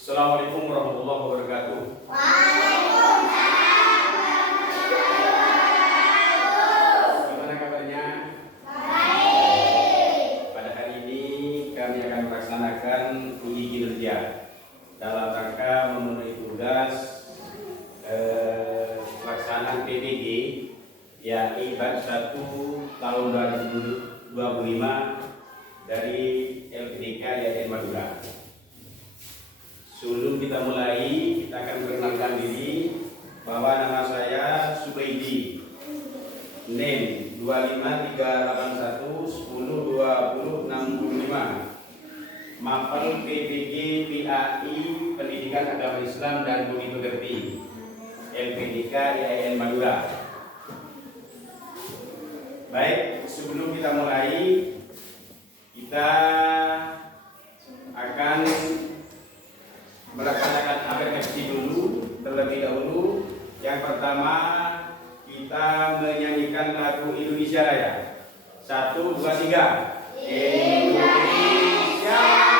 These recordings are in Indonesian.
Assalamualaikum warahmatullahi wabarakatuh. Gimana kabarnya? Pada hari ini kami akan melaksanakan uji kinerja dalam rangka memenuhi tugas pelaksanaan PBG yakni batch 1 tahun 2025 dari LPDK YAIN Madura. Sebelum kita mulai, kita akan perkenalkan diri bahwa nama saya Subaidi, NIM 25381102065, Mapel PBG PAI Pendidikan Agama Islam dan Budi Pekerti, LPDK YAIN Madura. Baik, sebelum kita mulai, kita akan melaksanakan aplikasi dulu terlebih dahulu. Yang pertama, kita menyanyikan lagu Indonesia Raya. 1, 2, 3. Indonesia Raya.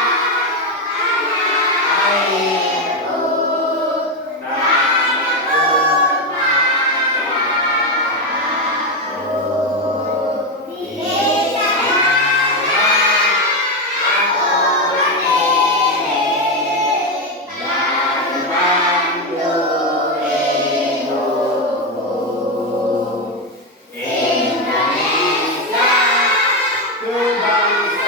Bangsa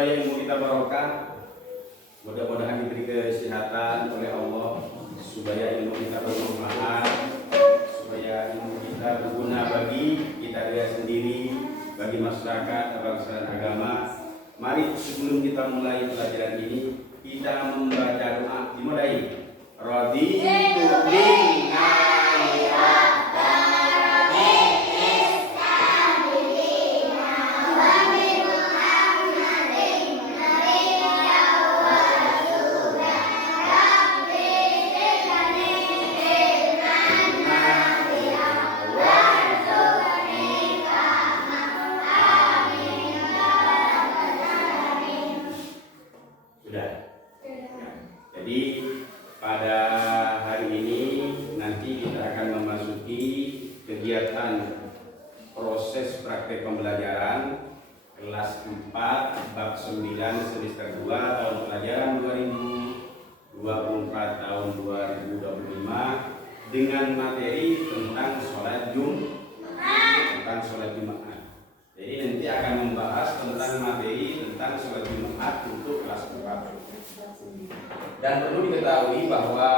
supaya ilmu kita barokah. Mudah-mudahan diberi kesehatan oleh Allah, supaya ilmu kita bermanfaat, supaya ilmu kita berguna bagi kita sendiri, bagi masyarakat, bangsa dan agama. Mari sebelum kita mulai pelajaran ini, kita membaca doa dimulai. Raditu billahi proses praktek pembelajaran kelas 4 bab 9 semester 2 tahun pelajaran 2024 tahun 2025 dengan materi tentang sholat Jumat. Jadi nanti akan membahas tentang materi tentang sholat Jumat untuk kelas 4. Dan perlu diketahui bahwa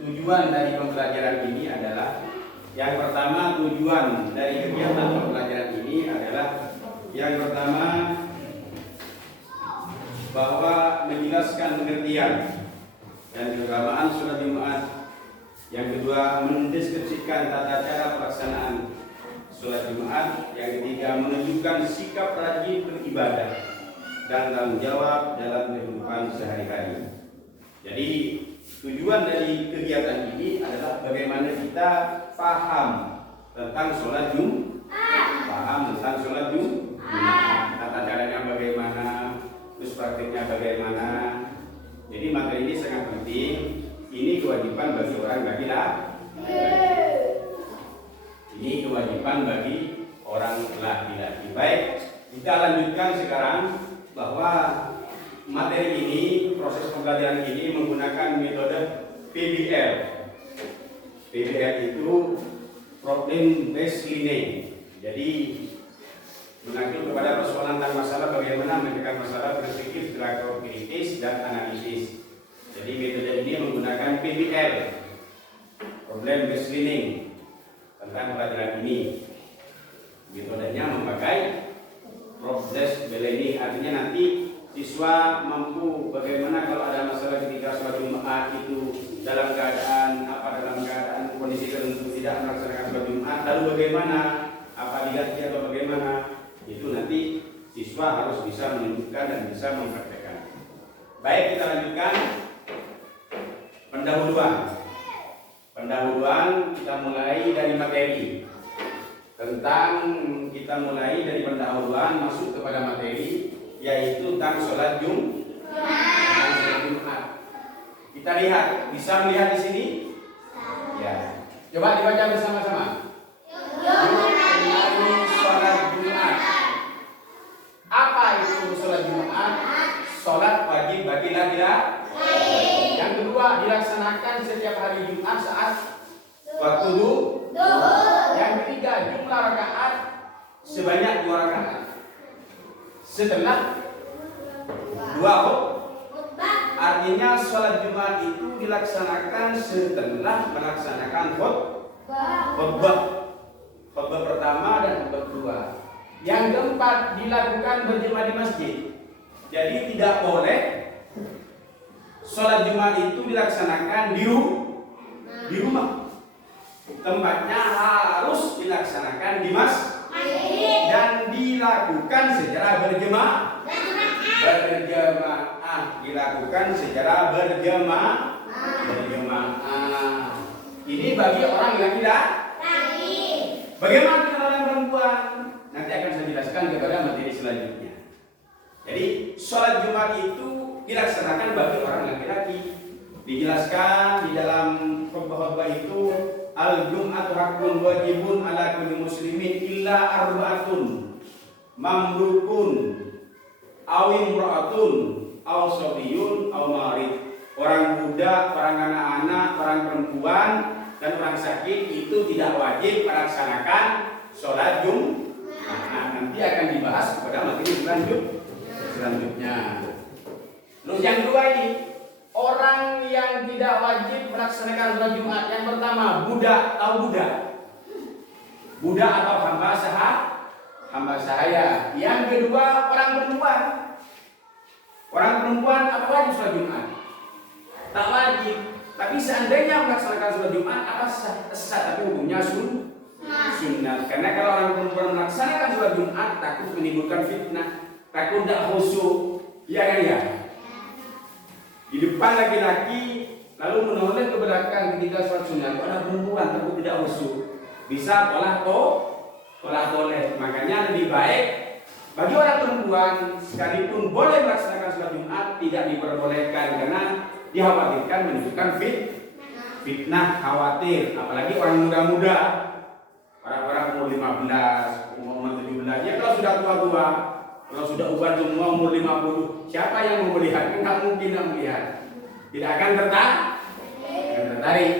tujuan dari pembelajaran ini adalah yang pertama, tujuan dari kegiatan pembelajaran ini adalah yang pertama bahwa menjelaskan pengertian dan keagamaan sholat Jumat. Yang kedua, mendeskripsikan tata cara pelaksanaan sholat Jumat. Yang ketiga, menunjukkan sikap rajin beribadah dan tanggung jawab dalam kehidupan sehari-hari. Jadi tujuan dari kegiatan ini adalah bagaimana kita paham tentang sholat Jumat, tata caranya bagaimana, terus praktiknya bagaimana. Jadi materi ini sangat penting. Ini kewajiban bagi orang laki-laki. Ini kewajiban bagi orang laki-laki. Baik, kita lanjutkan sekarang bahwa materi ini, proses pembelajaran ini menggunakan metode PBL. PBL itu problem based learning. Jadi mengacu kepada persoalan dan masalah, bagaimana memecahkan masalah, berpikir secara kritis dan analisis. Jadi metode ini menggunakan PBL, problem based learning, tentang pelajaran ini. Metodenya memakai proses learning, artinya nanti siswa mampu bagaimana kalau ada masalah ketika sholat Jumat itu dalam keadaan kondisi tertentu tidak melaksanakan sholat Jumat, lalu bagaimana, apa diganti atau bagaimana, itu nanti siswa harus bisa menunjukkan dan bisa mempraktekkan. Baik, kita lanjutkan pendahuluan. Kita mulai dari materi kita mulai dari pendahuluan masuk kepada materi, yaitu tentang sholat Jumat. Kita lihat, bisa melihat di sini? Ya. Coba dibaca bersama-sama. Sholat Jumat. Apa itu sholat Jumat? Sholat wajib bagi laki-laki. Yang kedua, dilaksanakan setiap hari Jumat saat waktu duhur. Yang ketiga, jumlah rakaat sebanyak 2 rakaat. Setelah 2 khutbah, artinya sholat Jumat itu dilaksanakan setelah melaksanakan khutbah pertama dan khutbah kedua. Yang keempat, dilakukan berjamaah di masjid. Jadi tidak boleh sholat Jumat itu dilaksanakan di rumah. Tempatnya harus dilaksanakan di masjid dan dilakukan secara berjamaah. Ini bagi orang laki-laki. Bagaimana dengan orang perempuan? Nanti akan saya jelaskan kepada materi selanjutnya. Jadi sholat Jumat itu dilaksanakan bagi orang laki-laki. Dijelaskan di dalam khutbah itu, al-jum'atu haqqun wajibun ala kulli muslimin illa arba'atun mamlukun aw imra'atun aw sabiyun aw marid. Orang muda, orang anak-anak, orang perempuan dan orang sakit itu tidak wajib melaksanakan sholat Jumat. Nanti akan dibahas pada materi selanjutnya. selanjutnya. Terus yang kedua ini, orang yang tidak wajib melaksanakan sholat Jumat. Yang pertama, budak. Tahu budak? Budak atau hamba sahaya. Yang kedua, orang perempuan. Orang perempuan apa wajib sholat Jumat? Tak wajib. Tapi seandainya melaksanakan sholat Jumat, apa sah? Tapi hukumnya sunnah. Karena kalau orang perempuan melaksanakan sholat Jumat, takut menimbulkan fitnah, takut tidak khusyuk. Iya kan ya? Di depan laki-laki, lalu menoleh ke belakang ketika sholat sunnah. Kalau ada perempuan takut tidak khusyuk, bisa tolak toleh. Makanya lebih baik bagi orang perempuan sekalipun boleh melaksanakan sholat Jumat, tidak diperbolehkan karena dikhawatirkan menunjukkan fitnah, khawatir. Apalagi orang muda-muda, orang-orang umur 15, umur 17. Ya kalau sudah tua-tua, kalau sudah uban semua umur 50, siapa yang mau melihat? Nggak mungkin tidak melihat. Tidak akan tertarik.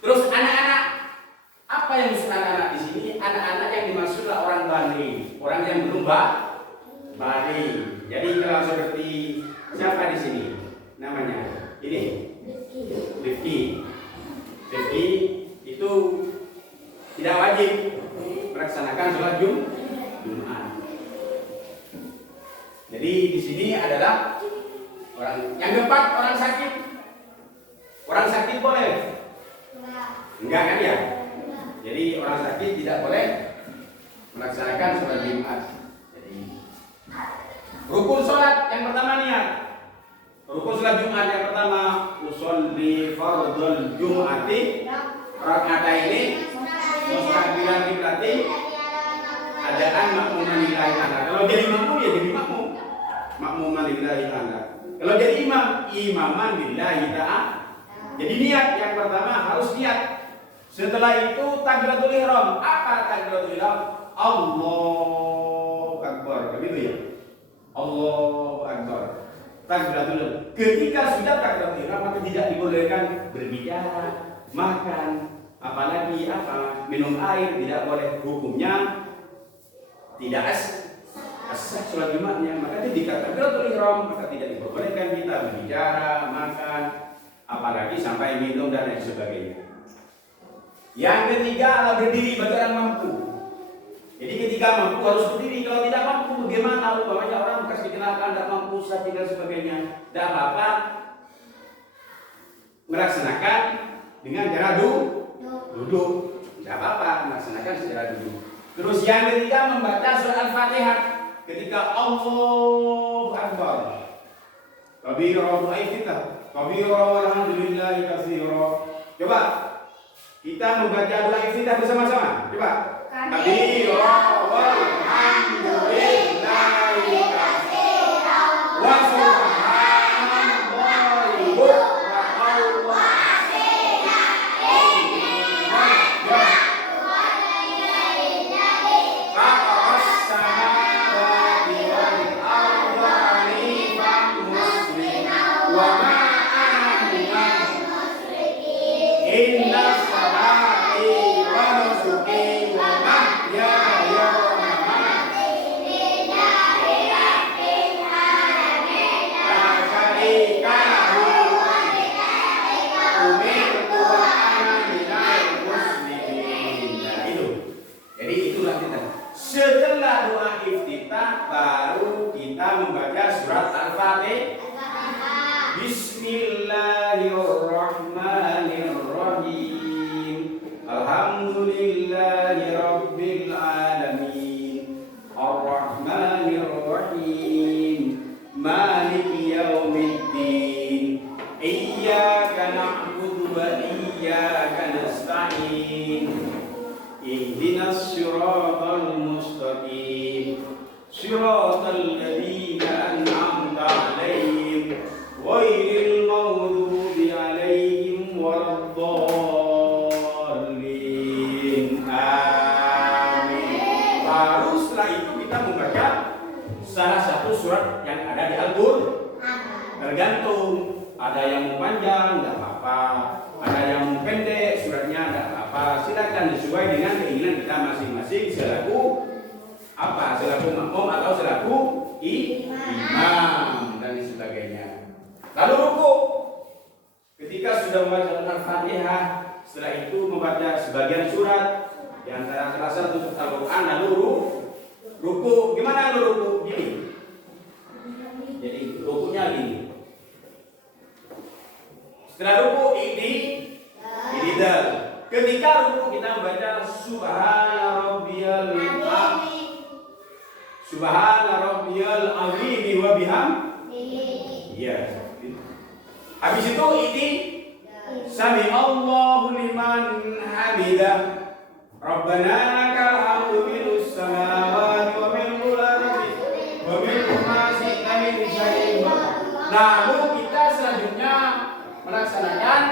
Terus anak-anak, apa yang dimaksud anak-anak di sini? Anak-anak yang dimaksudlah orang balik, orang yang belum balik. Jadi kalau seperti siapa di sini? Namanya ini Rifki itu tidak wajib melaksanakan sholat Jumat. Jadi di sini adalah orang yang keempat, orang sakit. Orang sakit boleh? Enggak kan ya? Jadi orang sakit tidak boleh melaksanakan sholat Jumat. Jadi rukun sholat yang pertama niat. Rukun sholat Jumat yang pertama, usolli fardhul Jum'ati raka'ataini mustaqbilan qiblati adaan makmuman lillahi ta'ala. Kalau jadi makmum ya jadi makmum. Makmuman lillahi ta'ala. Kalau jadi imam, imaman lillahi ta'ala. Jadi niat yang pertama harus niat. Setelah itu takbiratul ihram. Apa takbiratul ihram? Allahu Akbar. Begitu ya? Allahu Akbar. Takbiratul. Ketika sudah takbiratul ihram maka tidak dibolehkan berbicara, makan, apalagi minum air tidak boleh. Hukumnya tidak sah sholat Jumatnya. Maka ketika takbiratul ihram maka tidak dibolehkan kita berbicara, makan, apalagi sampai minum dan lain sebagainya. Yang ketiga adalah berdiri bagi orang mampu. Jadi ketika mampu harus berdiri. Kalau tidak mampu bagaimana? Umpamanya orang bekas dikenalkan tidak mampu, sakit dan sebagainya, tidak apa-apa melaksanakan dengan cara duduk. Tidak apa-apa melaksanakan secara duduk. Terus yang ketiga membaca surat Al-Fatihah ketika Allahu Akbar. Kabira wa aifitah, kabira walhamdulillahi katsira. Coba kita membaca doa iftitah bersama-sama. Coba. Kabira walhamdulillahi katsira wa subhanallahi wa setelah doa iftitah baru kita membaca surat Al-Fatihah. Bismillahirrahmanirrahim. Alhamdulillahi rabbil alamin. Ar-Rahmanirrahim. Maliki yaumiddin. Iyyaka na'budu wa iyyaka nasta'in. Ihdinas siratal mustaqim. Siratal ladzina an'amta 'alaihim ghairil maghdubi 'alaihim waladdallin. Amin. Baru setelah itu kita membaca salah satu surat yang ada di Al-Qur'an. Tergantung, ada yang mau panjang enggak apa-apa, ada yang mau pendek suratnya enggak apa-apa. Silakan sesuai dengan keinginan kita masing-masing selaku makmum atau selaku imam dan sebagainya. Lalu ruku. Ketika sudah membaca Al-Fatihah, setelah itu membaca sebagian surat di antara salah satu surat Al-Quran, lalu ruku. Gimana lalu ruku? Gini. Jadi rukunya gini. Setelah ruku ididal. Ketika ruku kita membaca Subhana rabbiyal azim wa bihamdihi. Iya. Habis itu Sami Allahu liman hamidah. Rabbana lakal hamdu mil'us samawati wa mil'ul ardi wa mil'u ma syi'ta min syai'in. Lalu kita selanjutnya melaksanakan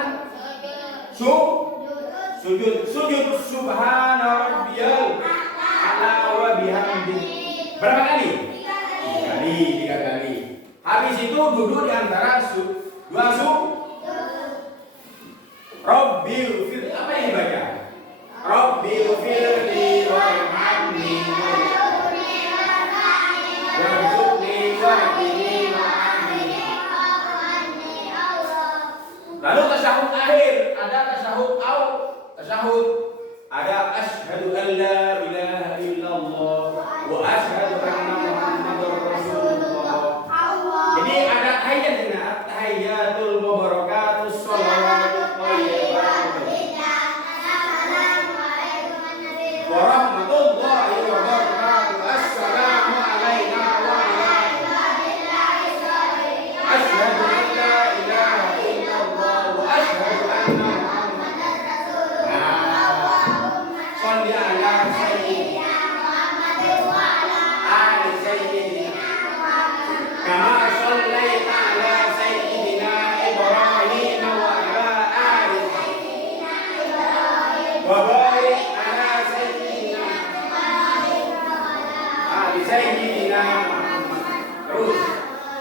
sujud subhana rabbiyal a'la wa bihamdihi. Berapa kali? Tiga kali. Habis itu duduk di antara dua Rabbil fir, apa yang dibaca? Rabbil firli warhamni warzuqni wahdini wa'afini. Lalu tasyahud akhir, ada tasyahud ada asyhadu an la ilaha illallah wa asyhadu anna muhammadar rasulullah. Jadi ada tahiyyatul mubarakatus shalawatut thayyibatul wa rahmatullahi wa barakatuh. Assalamu alayna wa ala asyhadu an la ilaha illallah wa asyhadu anna muhammadar rasulullah. Shalli ala sayyidina Muhammad wa ala ali sayyidina kama shallaita ala sayyidina Ibrahim wa ala ali sayyidina Ibrahim wa barik ala sayyidina ali sayyidina Muhammad. Terus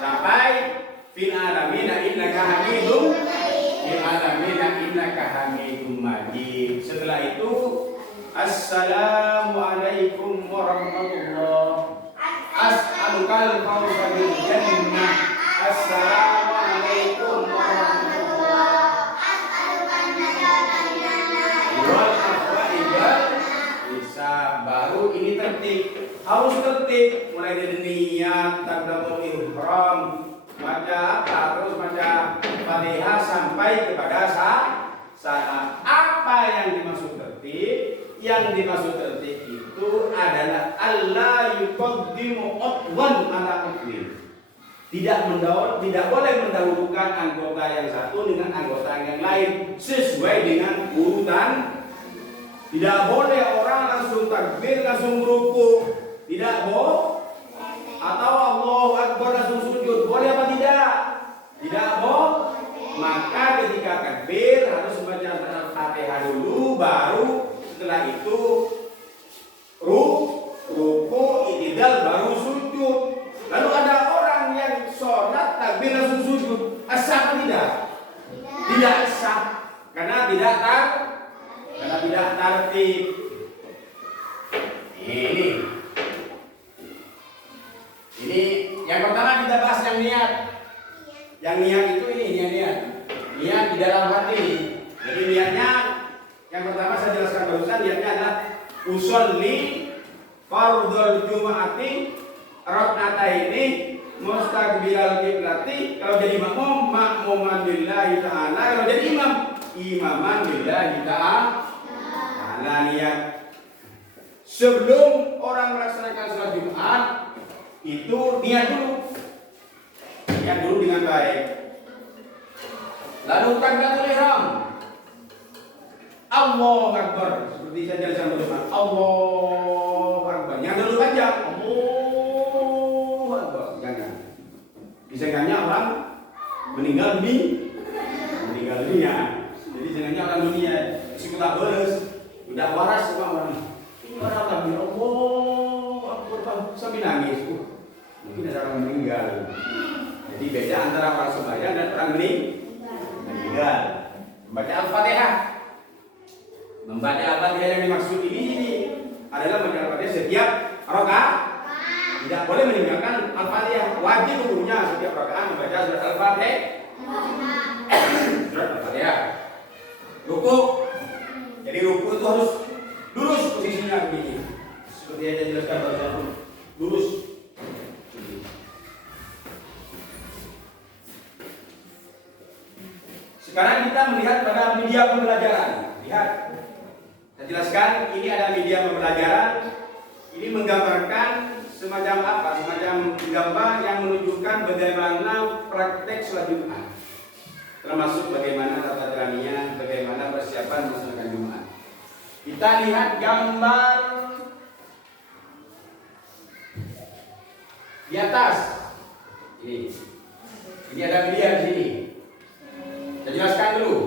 sampai fil alamin innaka hamidum majid. Setelah itu assalamualaikum warahmatullahi as'alukal fawza bil jannah. Assalamualaikum warahmatullahi as'alukan najatan minan wal afwa ijal bisa. Baru ini tertib, harus tertib mulai dari niat takbiratul ihram, baca apa, terus baca Fatihah sampai kepada saat. Apa yang dimaksud tertib? Yang dimaksud tertib itu adalah Allah yuqaddimu utwan ala utwin. Tidak boleh mendahulukan anggota yang satu dengan anggota yang lain sesuai dengan urutan. Tidak boleh orang langsung takbir langsung ruku. Tidak boleh. Atau Allahu Akbar langsung sujud. Boleh apa tidak? Tidak boleh. Maka ketika takbir harus membaca Al-Fatihah dulu, baru setelah itu ruku, i'tidal, baru sujud. Lalu ada orang yang sholat takbir langsung sujud. Sah atau tidak? Tidak sah. Karena tidak tertib. Ini yang pertama kita bahas yang niat. Yang niat itu niat di dalam hati. Jadi niatnya yang pertama saya jelaskan barusan, niatnya adalah usolli fardhul jumu'ati rak'ataini mustaqbilal qiblati. Kalau jadi makmum, makmuman billahi ta'ala. Kalau jadi imam, imaman billahi ta'ala. Niat sebelum orang melaksanakan sholat Jumat itu niat dulu dengan baik. Lalu takbiratul ihram, Allahu Akbar, seperti saya jelaskan barusan. Allahu Akbar, yang dulu aja Allahu Akbar, jangan. Bisa nanya orang meninggal dunia. Jadi jangannya orang dunia sekolah beres, udah waras sama orang. Ini orang takbir Allahu Akbar sampai nangis. Mungkin ada orang meninggal. Jadi beda antara orang sembahyang dan orang meninggal. Membaca Al-Fatihah. Membaca Al-Fatihah yang dimaksud ini adalah membaca Al-Fatihah setiap rakaat. Tidak boleh meninggalkan Al-Fatihah. Wajib hukumnya setiap rakaat membaca surat Al-Fatihah. Surat Al-Fatihah. Ruku. Jadi ruku itu harus lurus posisinya begini. Seperti yang saya jelaskan barusan. Lurus. Sekarang kita melihat pada media pembelajaran. Lihat. Saya jelaskan, ini ada media pembelajaran. Ini menggambarkan semacam apa? Semacam gambar yang menunjukkan bagaimana praktek sholat Jumat. Termasuk bagaimana tata caranya, bagaimana persiapan melaksanakan Jumat. Kita lihat gambar di atas. Ini ada media di sini. Saya jelaskan dulu.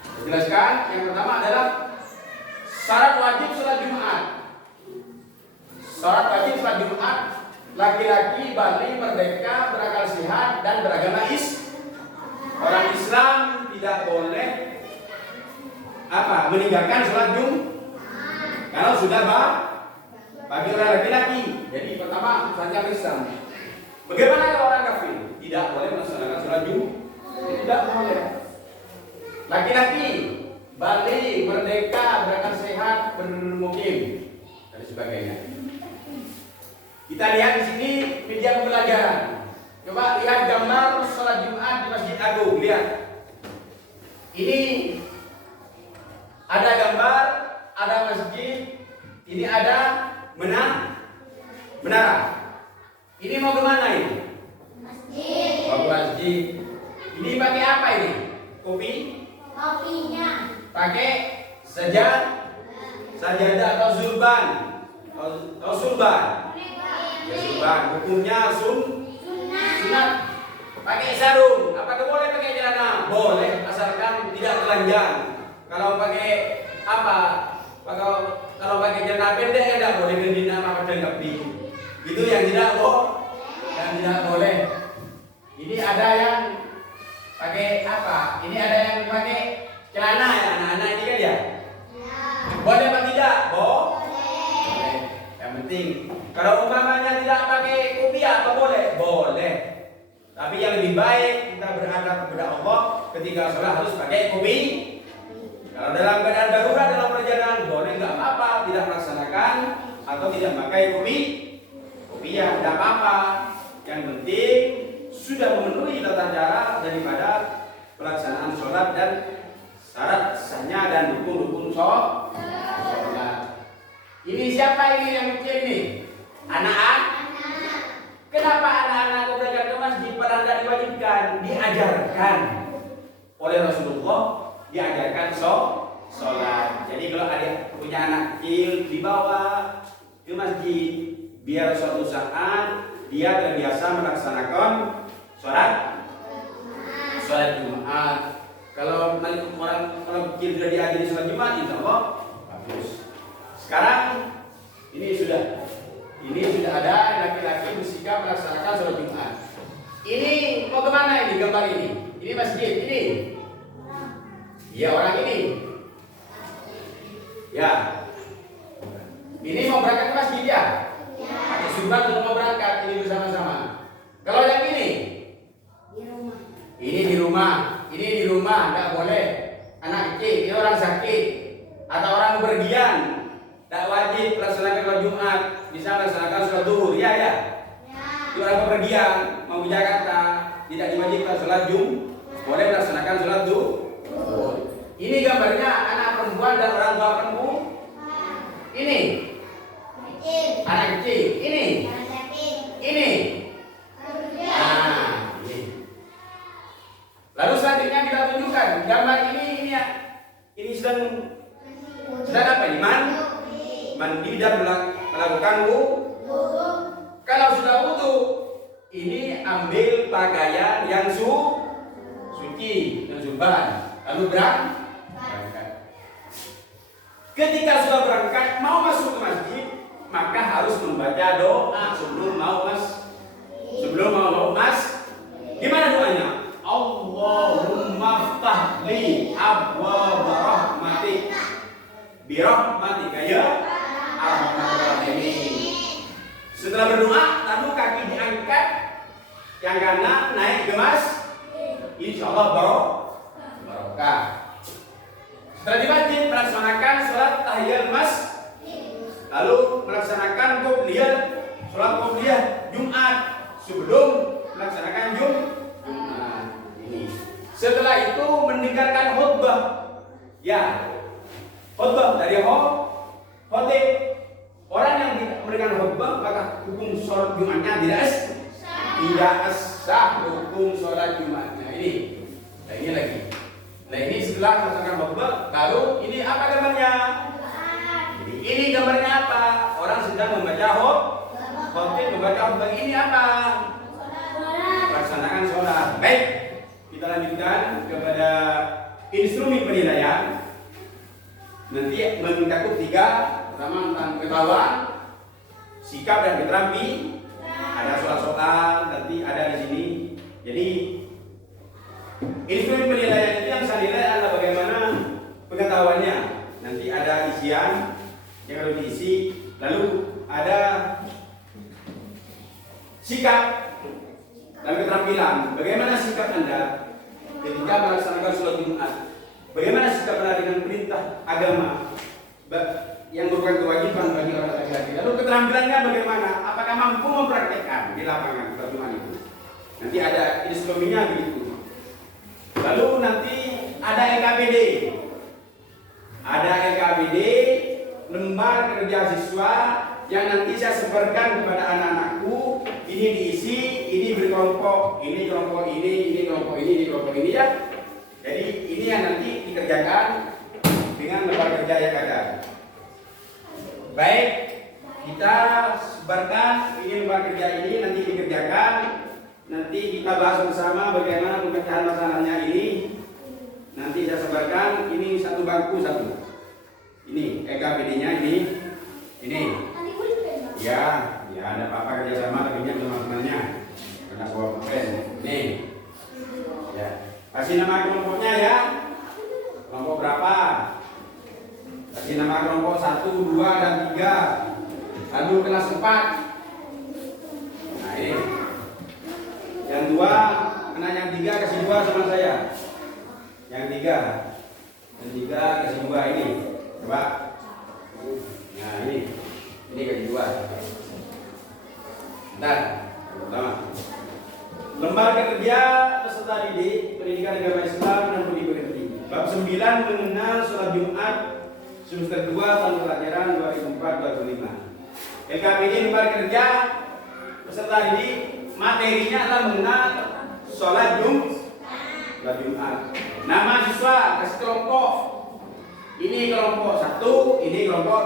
Saya jelaskan yang pertama adalah syarat wajib sholat Jumat. Syarat wajib sholat Jumat, laki-laki balik merdeka, berakal sehat dan beragama Orang Islam tidak boleh meninggalkan sholat Jumat kalau sudah bagi orang laki-laki. Jadi pertama saja Islam. Bagaimana kalau orang kafir? Tidak boleh melaksanakan sholat Jumat. Tidak boleh. Laki-laki balik merdeka, berakal sehat, bermukim dan sebagainya. Kita lihat di sini media pembelajaran. Coba lihat gambar sholat Jumat di Masjid Agung. Lihat. Ini ada gambar, ada masjid, ini ada menara. Ini mau kemana ini? Masjid. Mau ke masjid. Ini pakai apa ini? Kopinya. Pakai sajadah atau surban. Atau surban. Ya surban. Hukumnya sunat. Pakai sarung. Apakah boleh pakai celana? Boleh, asalkan tidak telanjang. Kalau pakai apa? Kalau pakai celana pendek ya tidak boleh berdina apa dengkepi. Itu yang tidak boleh. Ini ada yang pakai apa? Ini ada yang pakai celana ya, anak-anak ini kan ya? Boleh apa tidak? Boleh. Yang penting kalau umpamanya tidak pakai kopiah apa boleh? Boleh. Tapi yang lebih baik kita berhadap kepada Allah ketika sholat harus pakai kopi. Kalau dalam keadaan darurat dalam perjalanan boleh nggak apa-apa tidak melaksanakan atau tidak pakai kopiah tidak apa-apa. Yang penting sudah memenuhi tata cara daripada pelaksanaan sholat dan syarat sahnya dan rukun-rukun sholat. Ini siapa ini yang kecil ini? Anak-anak. Kenapa anak-anak berangkat ke masjid padahal tidak diwajibkan? Diajarkan oleh Rasulullah, diajarkan sholat. Jadi kalau ada punya anak kecil dibawa ke masjid biar suatu saat dia terbiasa melaksanakan sholat Jumat. Kalau orang kecil sudah diajari sholat Jumat, insya Allah bagus. Sekarang ini sudah ada laki-laki bersikap melaksanakan sholat Jumat. Ini mau kemana ini gambar ini? Ini masjid ini. Ya orang ini. Ya. Ini mau berangkat ke masjid ya? Pakai surban sudah mau berangkat ini bersama-sama. Kalau yang ini? Ini di rumah enggak boleh. Anak kecil, ini orang sakit atau orang berpergian, tidak wajib melaksanakan sholat Jumat, bisa melaksanakan sholat zuhur, ya. Itu orang berpergian mau ke Jakarta, tidak diwajibkan sholat Jumat, boleh melaksanakan sholat zuhur. Ini gambarnya anak perempuan dan orang tua perempuan. Ini anak kecil, ini. Ini. Lalu selanjutnya kita tunjukkan gambar ini ya. Ini sedang apa ini? Mandi dan melakukan wudu. Kalau sudah wudu, ini ambil pakaian yang suci dan surban. Lalu berangkat. Ketika sudah berangkat mau masuk ke masjid, maka harus membaca doa sebelum mau Gimana doanya? Allahumma ftahli abwaab rahmatik bi rahmatika ya arhamar rahimin. tanggana naik gemas, insya Allah barokah. Setelah di masjid melaksanakan sholat tahiyat masjid, lalu melaksanakan sholat qobliyah Jumat sebelum melaksanakan Jumat ini. Setelah itu mendengarkan khutbah, ya khutbah dari khotib. Orang yang memberikan khutbah maka hukum sholat Jumatnya tidak sah hukum sholat Jumatnya ini. Nah ini lagi. Nah ini setelah melaksanakan khutbah, lalu ini apa gambarnya? Jadi ini gambarnya apa? Orang sedang membaca khotib membaca khutbah, ini apa? Melaksanakan sholat. Baik, kita lanjutkan kepada instrumen penilaian. Nanti mencakup 3. Pertama tentang pengetahuan, sikap dan keterampi. Ada soal-soal nanti ada di sini. Jadi instrumen penilaian itu yang saya nilai adalah bagaimana pengetahuannya. Nanti ada isian yang harus diisi, lalu ada sikap dan keterampilan. Bagaimana sikap Anda ketika melaksanakan sholat Jumat? Bagaimana sikap Anda dengan perintah agama yang merupakan kewajiban bagi orang laki-laki? Lalu keterampilannya bagaimana? Apakah mampu mempraktekkan di lapangan sholat Jumat itu? Nanti ada instrumennya begitu. Lalu nanti ada LKPD. Ada LKPD, lembar kerja siswa yang nanti saya sebarkan kepada anak-anakku. Ini diisi, ini berkelompok, ini kelompok ini kelompok ini kelompok ini ya. Jadi ini yang nanti dikerjakan dengan lembar kerja yang ada. Baik, kita sebarkan ini lembar kerja ini nanti dikerjakan. Nanti kita bahas bersama bagaimana pemecahan masalahnya ini. Nanti saya sebarkan ini satu bangku satu. Ini EKPD-nya ini. Ya ada apa-apa kerjasama lebihnya teman-temannya. Karena bawa pen. Nih. Ya. Kasih nama kelompoknya ya. Kelompok berapa? Kasih nama kelompok 1, 2, dan 3. Lalu kelas 4. Nah ini. Yang 2, kena yang 3 kasih 2 sama saya. Yang 3 kasih 2 ini. Coba. Nah ini kasih 2. Bentar. Pertama. Lembar kerja peserta didik pendidikan agama Islam dan pendidikan tinggi. Bab 9 mengenal sholat Jumat semester 2 tahun pelajaran 2004-2005. LKPD lembar kerja peserta didik materinya adalah mengenal sholat Jumat. Nama siswa kasih kelompok. Ini kelompok 1, ini kelompok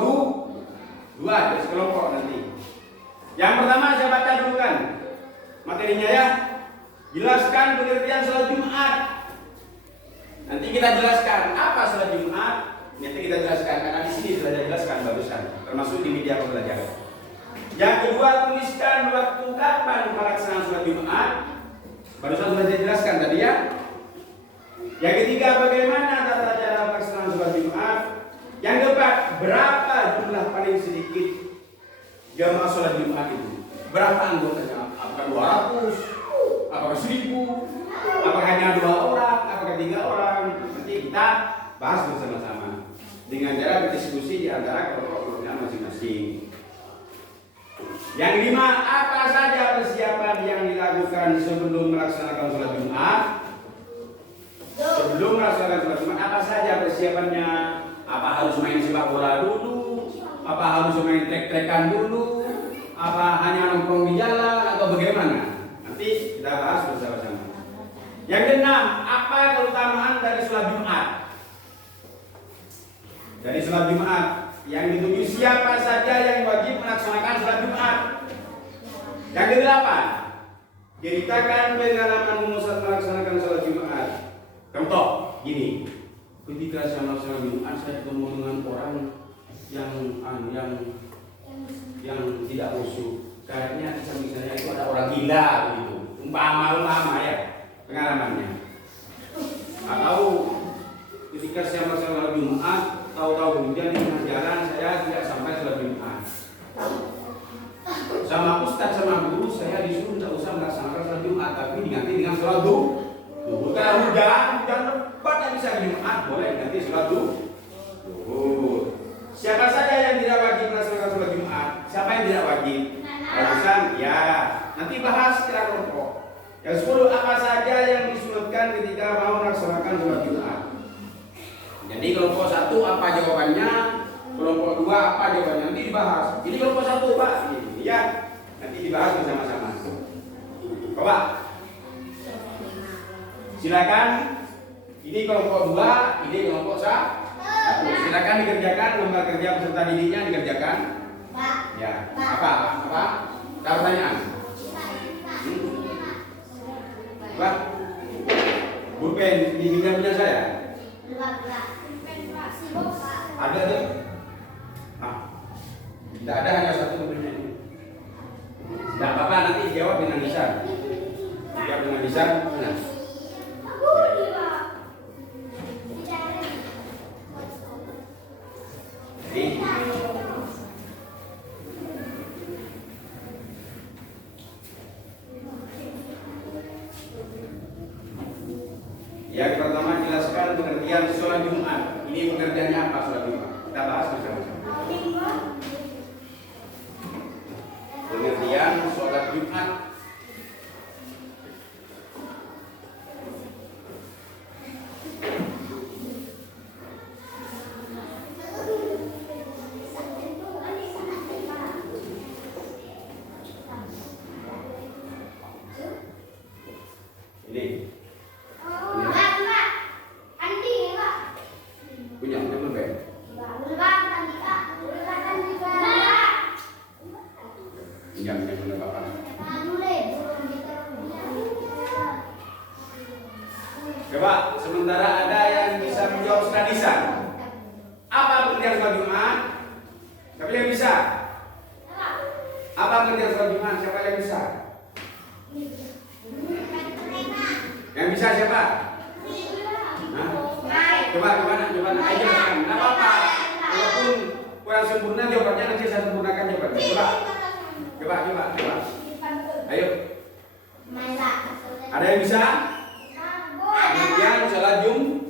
2. Kasih kelompok nanti. Yang pertama saya baca dulu kan materinya ya. Jelaskan pengertian sholat Jumat. Nanti kita jelaskan apa sholat Jumat. Nanti kita jelaskan karena di sini sudah dijelaskan barusan, termasuk di media pembelajaran. Yang kedua, tuliskan waktu kapan pelaksanaan sholat Jumat. Barusan sudah dijelaskan tadi ya. Yang ketiga, bagaimana tata cara pelaksanaan sholat Jumat. Yang keempat, berapa jumlah paling sedikit jamaah sholat Jumat itu? Berapa anggotanya? Apakah 200? Apakah 1000? Apakah hanya 2 orang? Apakah 3 orang? Nanti kita bahas bersama-sama dengan cara berdiskusi di antara kelompok-kelompoknya masing-masing. Yang 5, apa saja persiapan yang dilakukan sebelum melaksanakan sholat Jumat? Sebelum melaksanakan sholat Jumat, apa saja persiapannya? Apa harus main sepak bola dulu? Apa harus main trek-trekan dulu? Apa hanya nongkrong di jalan atau bagaimana? Nanti kita bahas bersama-sama. Yang keenam, apa keutamaan dari sholat Jumat? Dari sholat Jumat yang dituju siapa saja yang wajib melaksanakan sholat Jumat. Yang kedelapan, ceritakan pengalaman saat melaksanakan sholat Jumat. Contoh, gini, ketika saya melaksanakan Jumat saya ketemu dengan orang yang tidak khusyuk. Kayaknya di samping saya itu ada orang gila begitu. Umpama ya pengalamannya. Atau ketika saya melaksanakan Jumat, tahu-tahu kemudian di tengah jalan saya tidak sampai sholat Jumat. Sama ustaz sama guru saya saya disuruh tidak usah melaksanakan sholat Jumat, tapi diganti dengan sholat duhur. Kalau hujan lebat tidak bisa Jumat, boleh diganti sholat duhur. Siapa saja yang tidak wajib melaksanakan sholat Jumat? Siapa yang tidak wajib? Barusan ya, nanti bahas secara kelompok. Yang 10, apa saja yang disunatkan ketika mau melaksanakan sholat Jumat? Jadi kelompok 1 apa jawabannya? Kelompok 2 apa jawabannya? Nanti dibahas. Ini kelompok 1 Pak, ini ya. Nanti dibahas bersama-sama. Coba. Silakan. Ini kelompok 2, ini kelompok 1. Silakan dikerjakan, lembar kerja peserta didiknya dikerjakan. Ya. Apa? Pertanyaan. Pak, pulpen dipinjam punya saya. Ada tuh? Tidak ada, hanya satu pulpennya ini. Tidak apa-apa, nanti jawab dengan lisan. Jawab dengan lisan. Nah. Jadi, yang pertama jelaskan pengertian sholat Jumat. Ini pengertiannya apa sholat Jumat? Kita bahas bersama-sama. Pengertian sholat Jumat. Ini. Punya pulpen. Pinjam punya Bapak. Coba sementara ada yang bisa menjawab secara lisan. Apa pengertian sholat Jumat? Siapa yang bisa? Apa pengertian sholat Jumat? Siapa yang bisa? Yang bisa siapa? Hah? Coba, ayo jelaskan. Nggak apa-apa. Walaupun kurang sempurna jawabannya, nanti saya sempurnakan jawabannya. Coba. Ayo. Ada yang bisa? Pengertian sholat Jumat.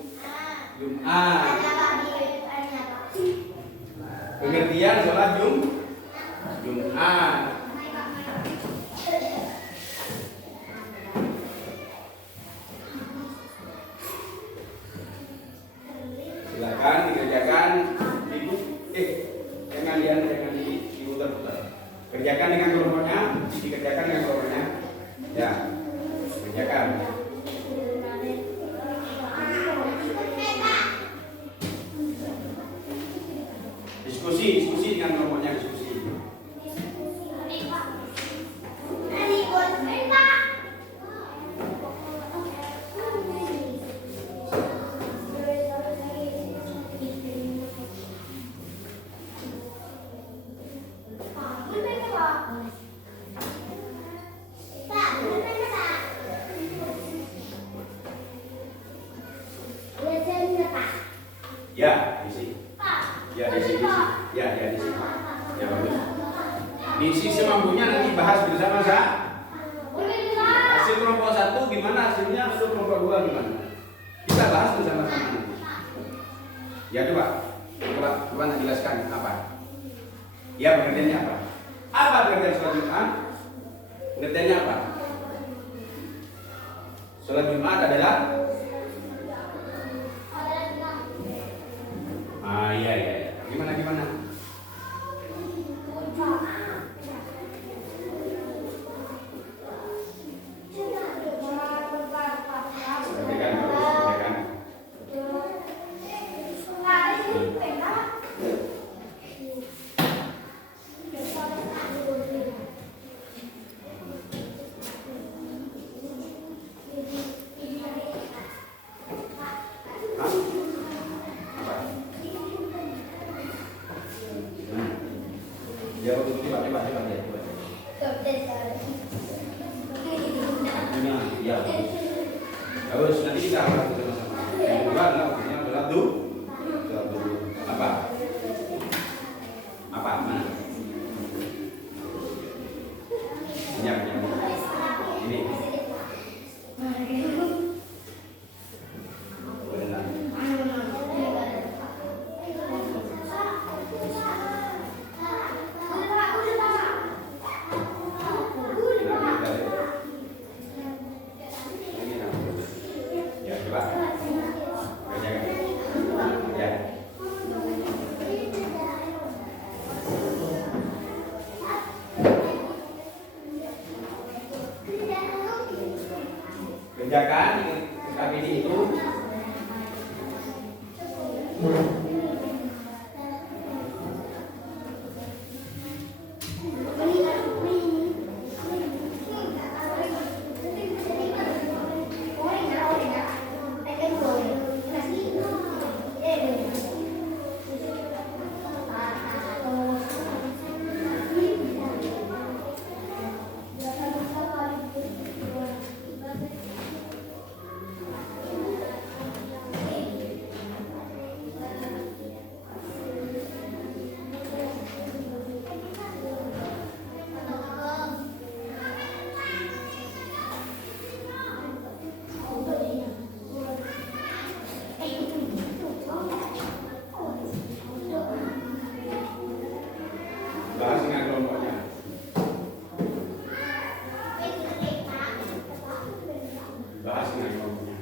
Pengertian sholat Jumat. Silakan dikerjakan. Jangan diputar-putar. Kerjakan dengan kelompoknya. Dikerjakan dengan kelompoknya. Ya, kerjakan. Diskusi dengan kelompoknya, diskusi. Ya, di sini. Ya, di sini. Ya, bagus. Diisi semampunya, nanti bahas bersama-sama. Hasil kelompok 1 gimana hasilnya, hasil kelompok 2 gimana? Kita bahas bersama-sama. Ya, coba nak jelaskan apa? Ya, pengertiannya apa? Apa pengertian sholat Jumat? Pengertiannya apa? Sholat Jumat adalah iya. Gimana? Ya, coba. Ya. Terus nanti kita akan bersama-sama. Yang kedua adalah sholat duhur. Apa? Mana? Banyak. Kerjakan KPD itu bahas dengan kelompoknya. Bahas dengan kelompoknya.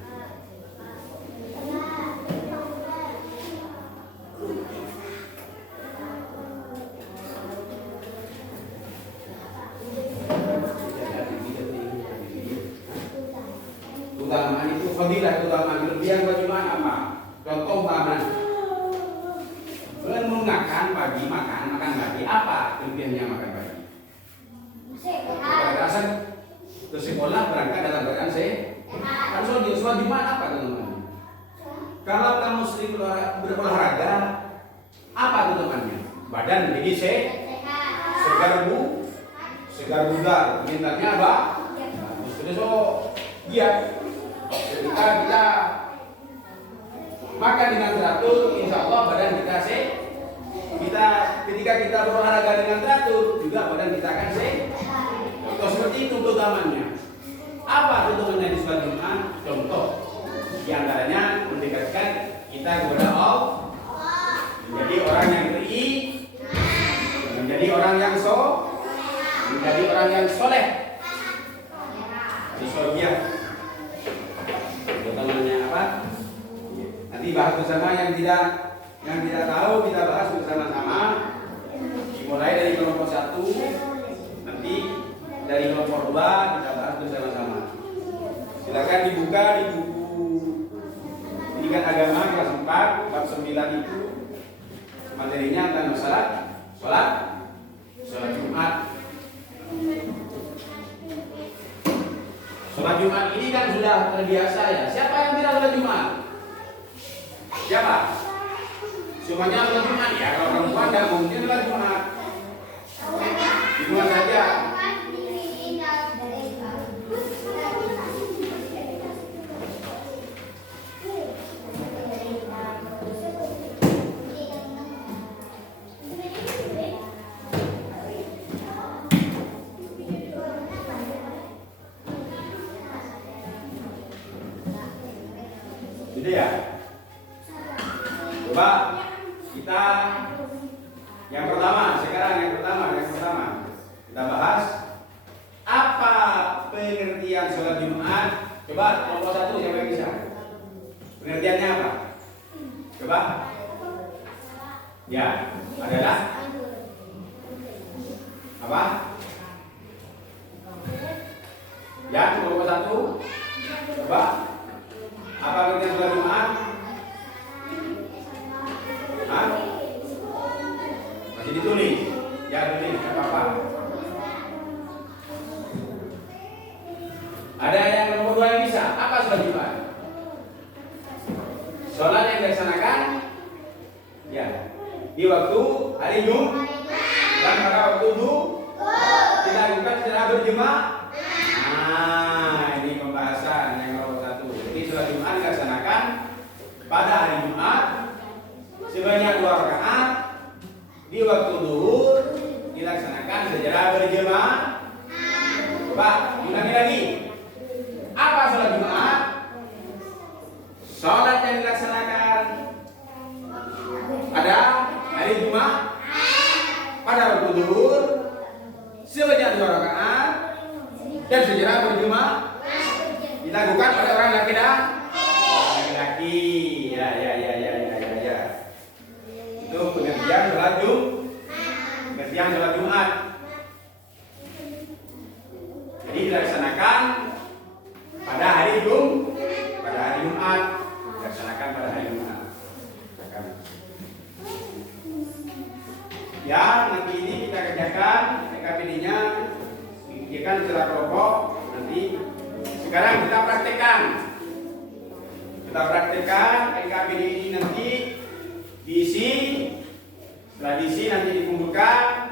Keutamaan itu fadilah, keutamaan kelebihan bagaimana apa? Contoh mana? Mengunakan pagi makan pagi apa kelebihannya makan pagi? Rasa ke sekolah berangkat dalam keadaan sehat. Kan soal Jumat apa teman-teman? Kalau kamu sering berolahraga, apa teman-temannya? Badan jadi segar bugar. Mentalnya apa? Bagus. So giat. Ketika kita makan dengan teratur, insya Allah badan kita sehat. Ketika kita berolahraga dengan teratur, juga badan kita akan sehat. Kalau seperti itu keutamaannya. Apa keutamaannya di sholat Jumat? Contoh, diantaranya mendekatkan kita kepada Allah, menjadi orang yang menjadi orang yang menjadi orang yang soleh. Di sorgiah. Keutamaannya apa? Nanti bahas bersama yang tidak tahu, kita bahas bersama-sama. Dimulai dari kelompok 1, nanti dari kelompok 2 kita bahas bersama-sama. Silakan dibuka di buku Pendidikan Agama kelas 4 bab 9 itu materinya tentang masalah sholat Jumat. Sholat Jumat ini kan sudah terbiasa ya. Siapa yang tidak sholat Jumat? Siapa? Semuanya sholat Jumat ya. Kalau perempuan tidak mungkin sholat Jumat. Di rumah saja. Gitu ya. Coba kita yang pertama kita bahas apa pengertian sholat Jumat. Coba kelompok 1 siapa yang bisa? Pengertiannya apa? Coba. Ya, adalah apa? Ya, kelompok 1. Coba. Apa pengertian sholat Jumat? Hah? Masih ditulis? Ya, tulis, nggak apa-apa. Ada yang nomor 2 yang bisa? Apa sholat Jumat? Sholat yang dilaksanakan ya di waktu hari Jumat dan pada waktu dilakukan secara berjemaah. Nah, ini pembahasan yang nomor 1. Jadi sholat Jumat dilaksanakan pada hari Jumat sebanyak 2 rakaat di waktu zuhur, dilaksanakan secara berjemaah. Coba ulangi lagi. Apa sholat Jumat? Sholat yang dilaksanakan pada hari Jumat pada waktu zuhur sebanyak 2 rakaat dan sejarah berjemaah dilakukan oleh orang laki-laki. Ya. Itu pengertian sholat Jumat. Jadi dilaksanakan pada hari Jumat. Dilaksanakan pada hari Jumat. Ya, nanti ini kita kerjakan KPD-nya, pikirkan secara kelompok. Nanti sekarang kita praktekkan. KPD ini nanti diisi. Setelah diisi nanti dikumpulkan.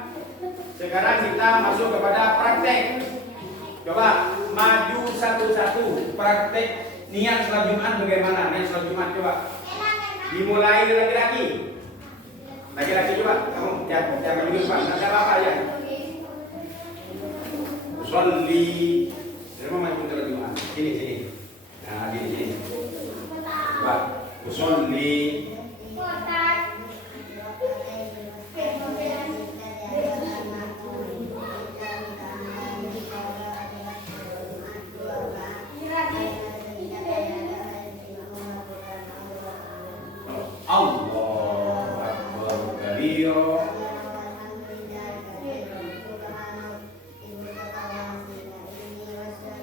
Sekarang kita masuk kepada praktek. Coba maju satu-satu. Praktek niat sholat Jumat bagaimana? Niat sholat Jumat coba. Dimulai dari laki-laki. Laki-laki coba. Kamu jangan dulu Pak. Tidak apa-apa ya. Sholli. Terima maju sholat Jumat. Sini. Nah, sini. Coba. Sholli.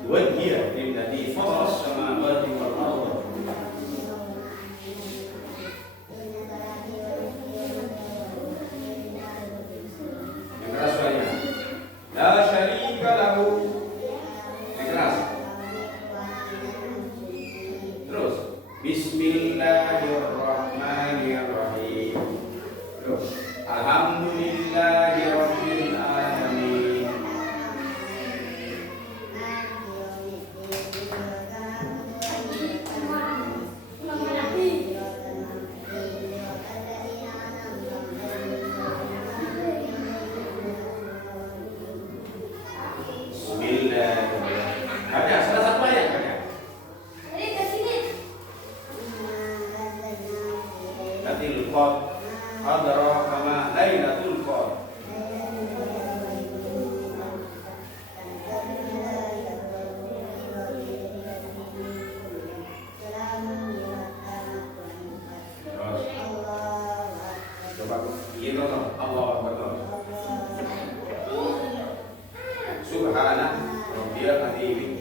وهي الذي فطر السماوات والأرض. Yang keras suaranya. La syarika lahu. Yang keras. Terus. Bismillahirrahmanirrahim. Terus. Alhamdulillahirabbil alamin. Ada salah satu ayat ada. Lailatul Qadar, hadara kama Lailatul Qadar. Coba gitu Allahu Akbar. Subhana rabbiyal azim.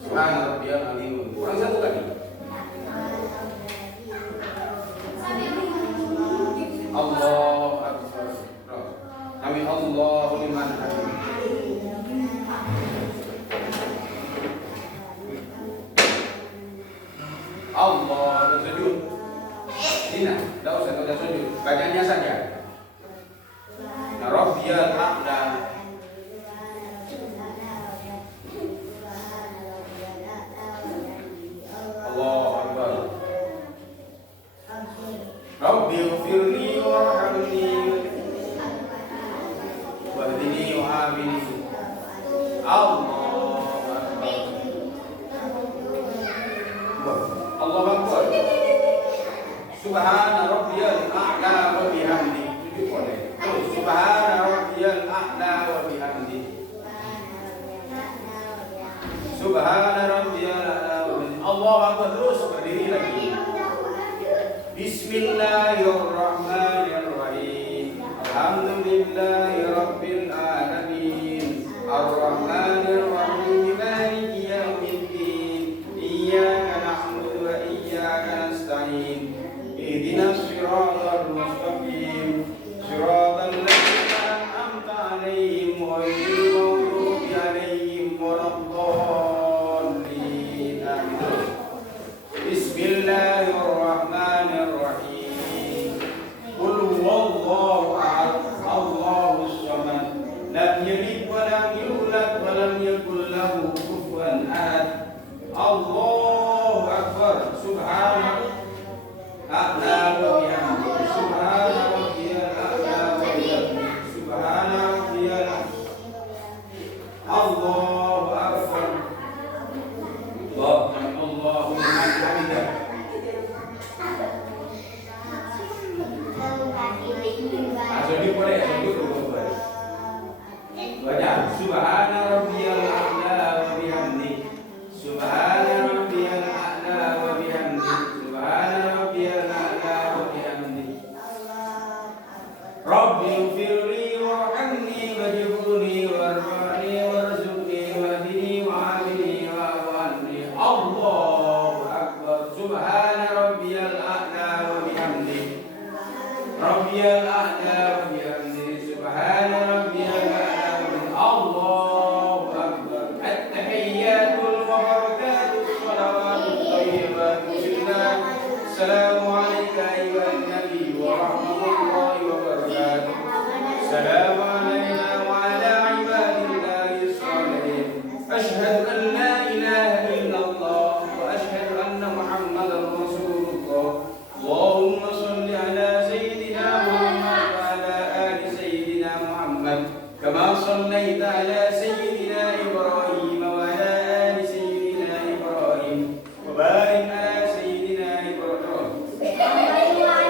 Subhana rabbiyal azim. Kurang satu lagi. Allahu Akbar. Kami Allahu liman hamid. Allah sujud. Sini, tidak usah sujud. Bacanya saja. Rabbiyal a'la. Allahu Akbar. Rabbi ighfirli warhamni wahdini wa'afini. Allahu Akbar. Allahu Akbar. Subhana rabbiyal a'la wa bihamdi. Subhana rabbiyal a'la wa bihamdi. Subhana rabbiyal a'la wa bihamdi. Allahu Akbar. Terus berdiri lagi. Bismillahirrahmanirrahim. Alhamdulillahirabbil alamin. Arrahmanirrahim. Maliki yaumiddin. Iyyaka na'budu wa iyyaka nasta'in. Ihdinas siratal mustaqim. Siratal ladzina an'amta 'alaihim ghairil maghdubi 'alaihim waladdallin. Bismillahirrahmanirrahim. Qul huwallahu ahad, Allahus samad, lam yalid wa lam yulad wa lam yakul lahu kufuwan ahad. Allahu akbar. Subhanallah. A'la wa bihamdihi. Subhana rabbiyal a'la wa bihamdihi. Subhana rabbiyal والسلام علينا وعلى عباد الله الصالحين أشهد أن لا إله إلا الله وأشهد أن محمدا رسول الله اللهم صل على سيدنا محمد وعلى آل سيدنا محمد كما صليت على سيدنا إبراهيم وعلى آل سيدنا إبراهيم وبارك على سيدنا إبراهيم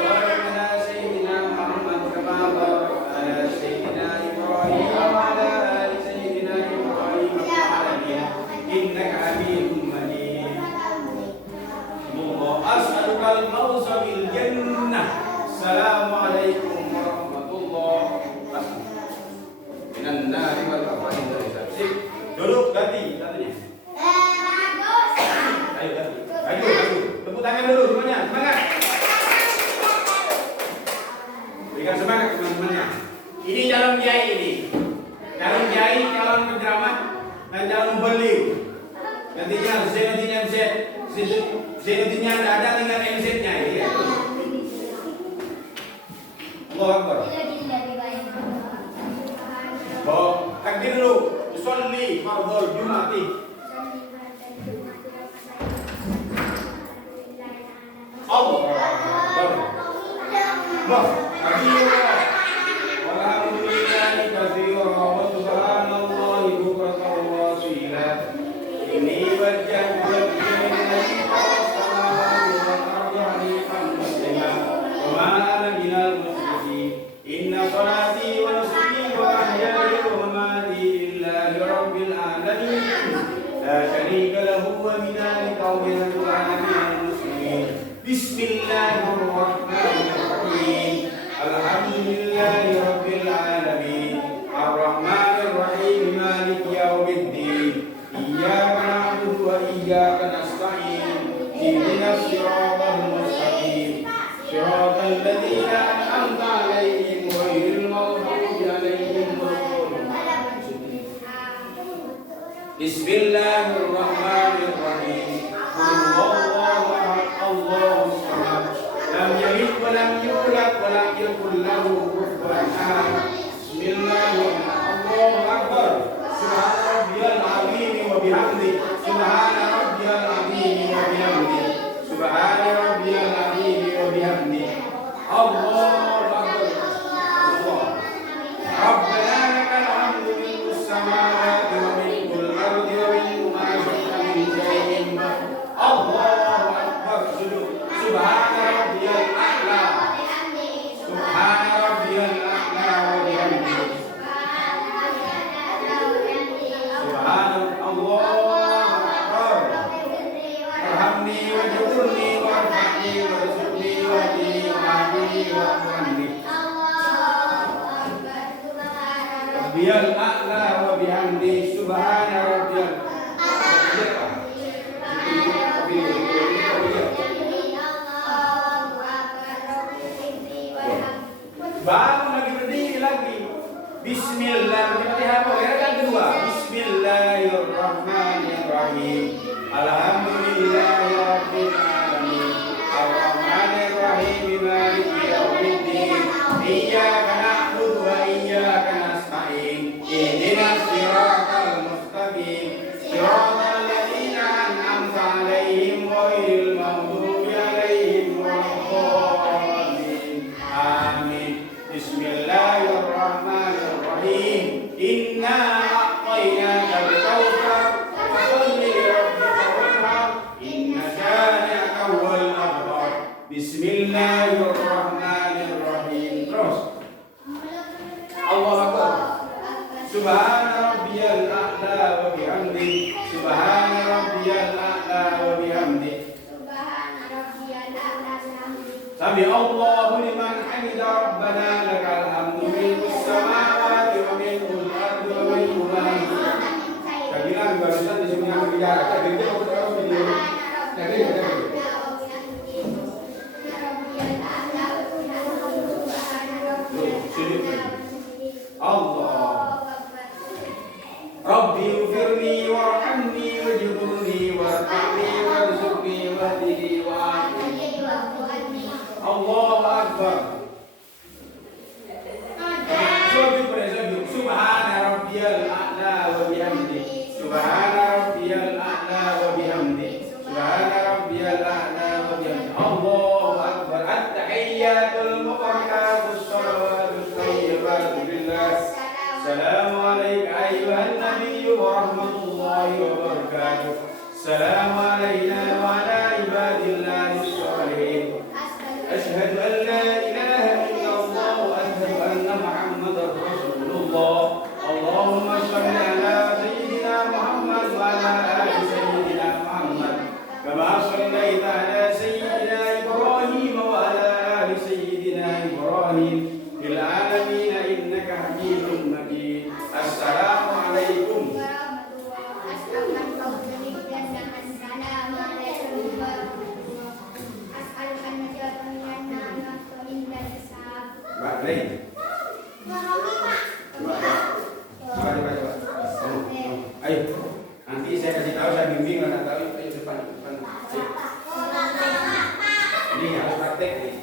وبارك على سيدنا محمد كما باركت على سيدنا إبراهيم وعلى آل سيدنا إبراهيم في العالمين إنك حميد مجيد الله أسألك الفوز بالجنة السلام عليكم ورحمة الله minan nari wal kafani dari sip duduk ganti satunya ayo ganti ayo tepuk tangan dulu semuanya semangat berikan semangat teman-temannya ini calon kiai ini calon kiai calon penceramah dan calon beliau gantinya Zainuddin MZ Zainuddinnya tidak ada tinggal MZ nya ini ya Allahu Akbar takbir dulu, usolli fardhul jumati. Allahu Akbar. Walhamdulillahi katsiran wa subhanallahi bukratan wa asila. Ini wajjahtu lillahi samawati wal ardi hanifan musliman wa ma ana minal musyrikin. Inna salati wa nusuki wa mahyaya wa mamati lillahi rabbil alamin la syarika lahu wa bidzalika umirtu wa ana minal muslimin. Bismillahirrahmanirrahim. Alhamdulillahi rabbil alamin. Arrahmanir rahim maliki yaumiddin. Iyyaka na'budu wa iyyaka nasta'in. Ihdinas siratal mustaqim. Siratal ladzina an'amta 'alaihim ghairil maghdubi 'alaihim waladdallin. Bismillahirrahmanirrahim. Allahu ahad, Allahus samad. Lam yalid wa lam yulad wa lam yakul lahu kufuwan ahad. Bismillahirrahmanirrahim. Allahu akbar. Subhana rabbiyal azim wa bihamdi. Subhana rabbiyal azim wa bihamdi. Subhana rabbiyal azim wa bihamdi. Allahu akbar. Rabbana lakal hamdu mil'us samawati wa mil'ul ardi wa mil'u ma syi'ta min shay'in ba'd. Allahu akbar. Subhana rabbiyal a'la. Subhana rabbiyal a'la wa bihamdihi. Subhanallahu akbar. Arhamni wajburni warhamni warzuqni wahdini wa'afini wa'afini. Rabbiyal a'la wa bihamdi. Subhana rabbiyal bangun lagi berdiri lagi. Bismillah. Gerakan kedua. Bismillahirrahmanirrahim. Alhamdulillahi rabbil alamin. Arrahmanirrahim maliki yaumiddin. Iyyaka na'budu wa iyyaka nasta'in. Ihdinas siratal mustaqim. Siratal ladzina an'amta 'alaihim ghairil maghdubi 'alaihim waladdallin. Amin. Bismillahirrahmanirrahim. Inna a'tainakal kautsar fasholli li rabbika wanhar. Inna syani'aka huwal abtar. Bismillahirrahmanirrahim. Terus. Allahu akbar. Subhana rabbiyal a'la wa bihamdi. Subhana rabbiyal a'la wa bihamdi. Sami Allahu liman hamida rabbana lakal hamdu mil'us samawati wa mil'ul ardi wa mil'u ma syi'ta. Kagilan barusan disuruh yang bicara. Jadi aku tahu video. Jadi Allah. Rabbi ighfirli warhamni wajburni warhamni warzuqni wahdini wa'afini. Allahu akbar. Assalamu alayka ayyuhan nabiyyu wa rahmatullahi wa barakatuh. Assalamu alayna wa ala ibadillahi sholihin. Ashhadu an la ilaha illallah wa ashhadu anna Muhammadar Rasulullah. Allahumma shalli ala sayyidina Muhammad wa ala ali sayyidina Muhammad. Kama shallaita ala sayyidina Ibrahim wa ala ali sayyidina Ibrahim fil alamin innaka Hamidum Majid. Assalamu alaikum. Ayo, nanti saya kasih tahu, saya bimbing, nggak tahu, ayo depan. Ini harus praktek nih.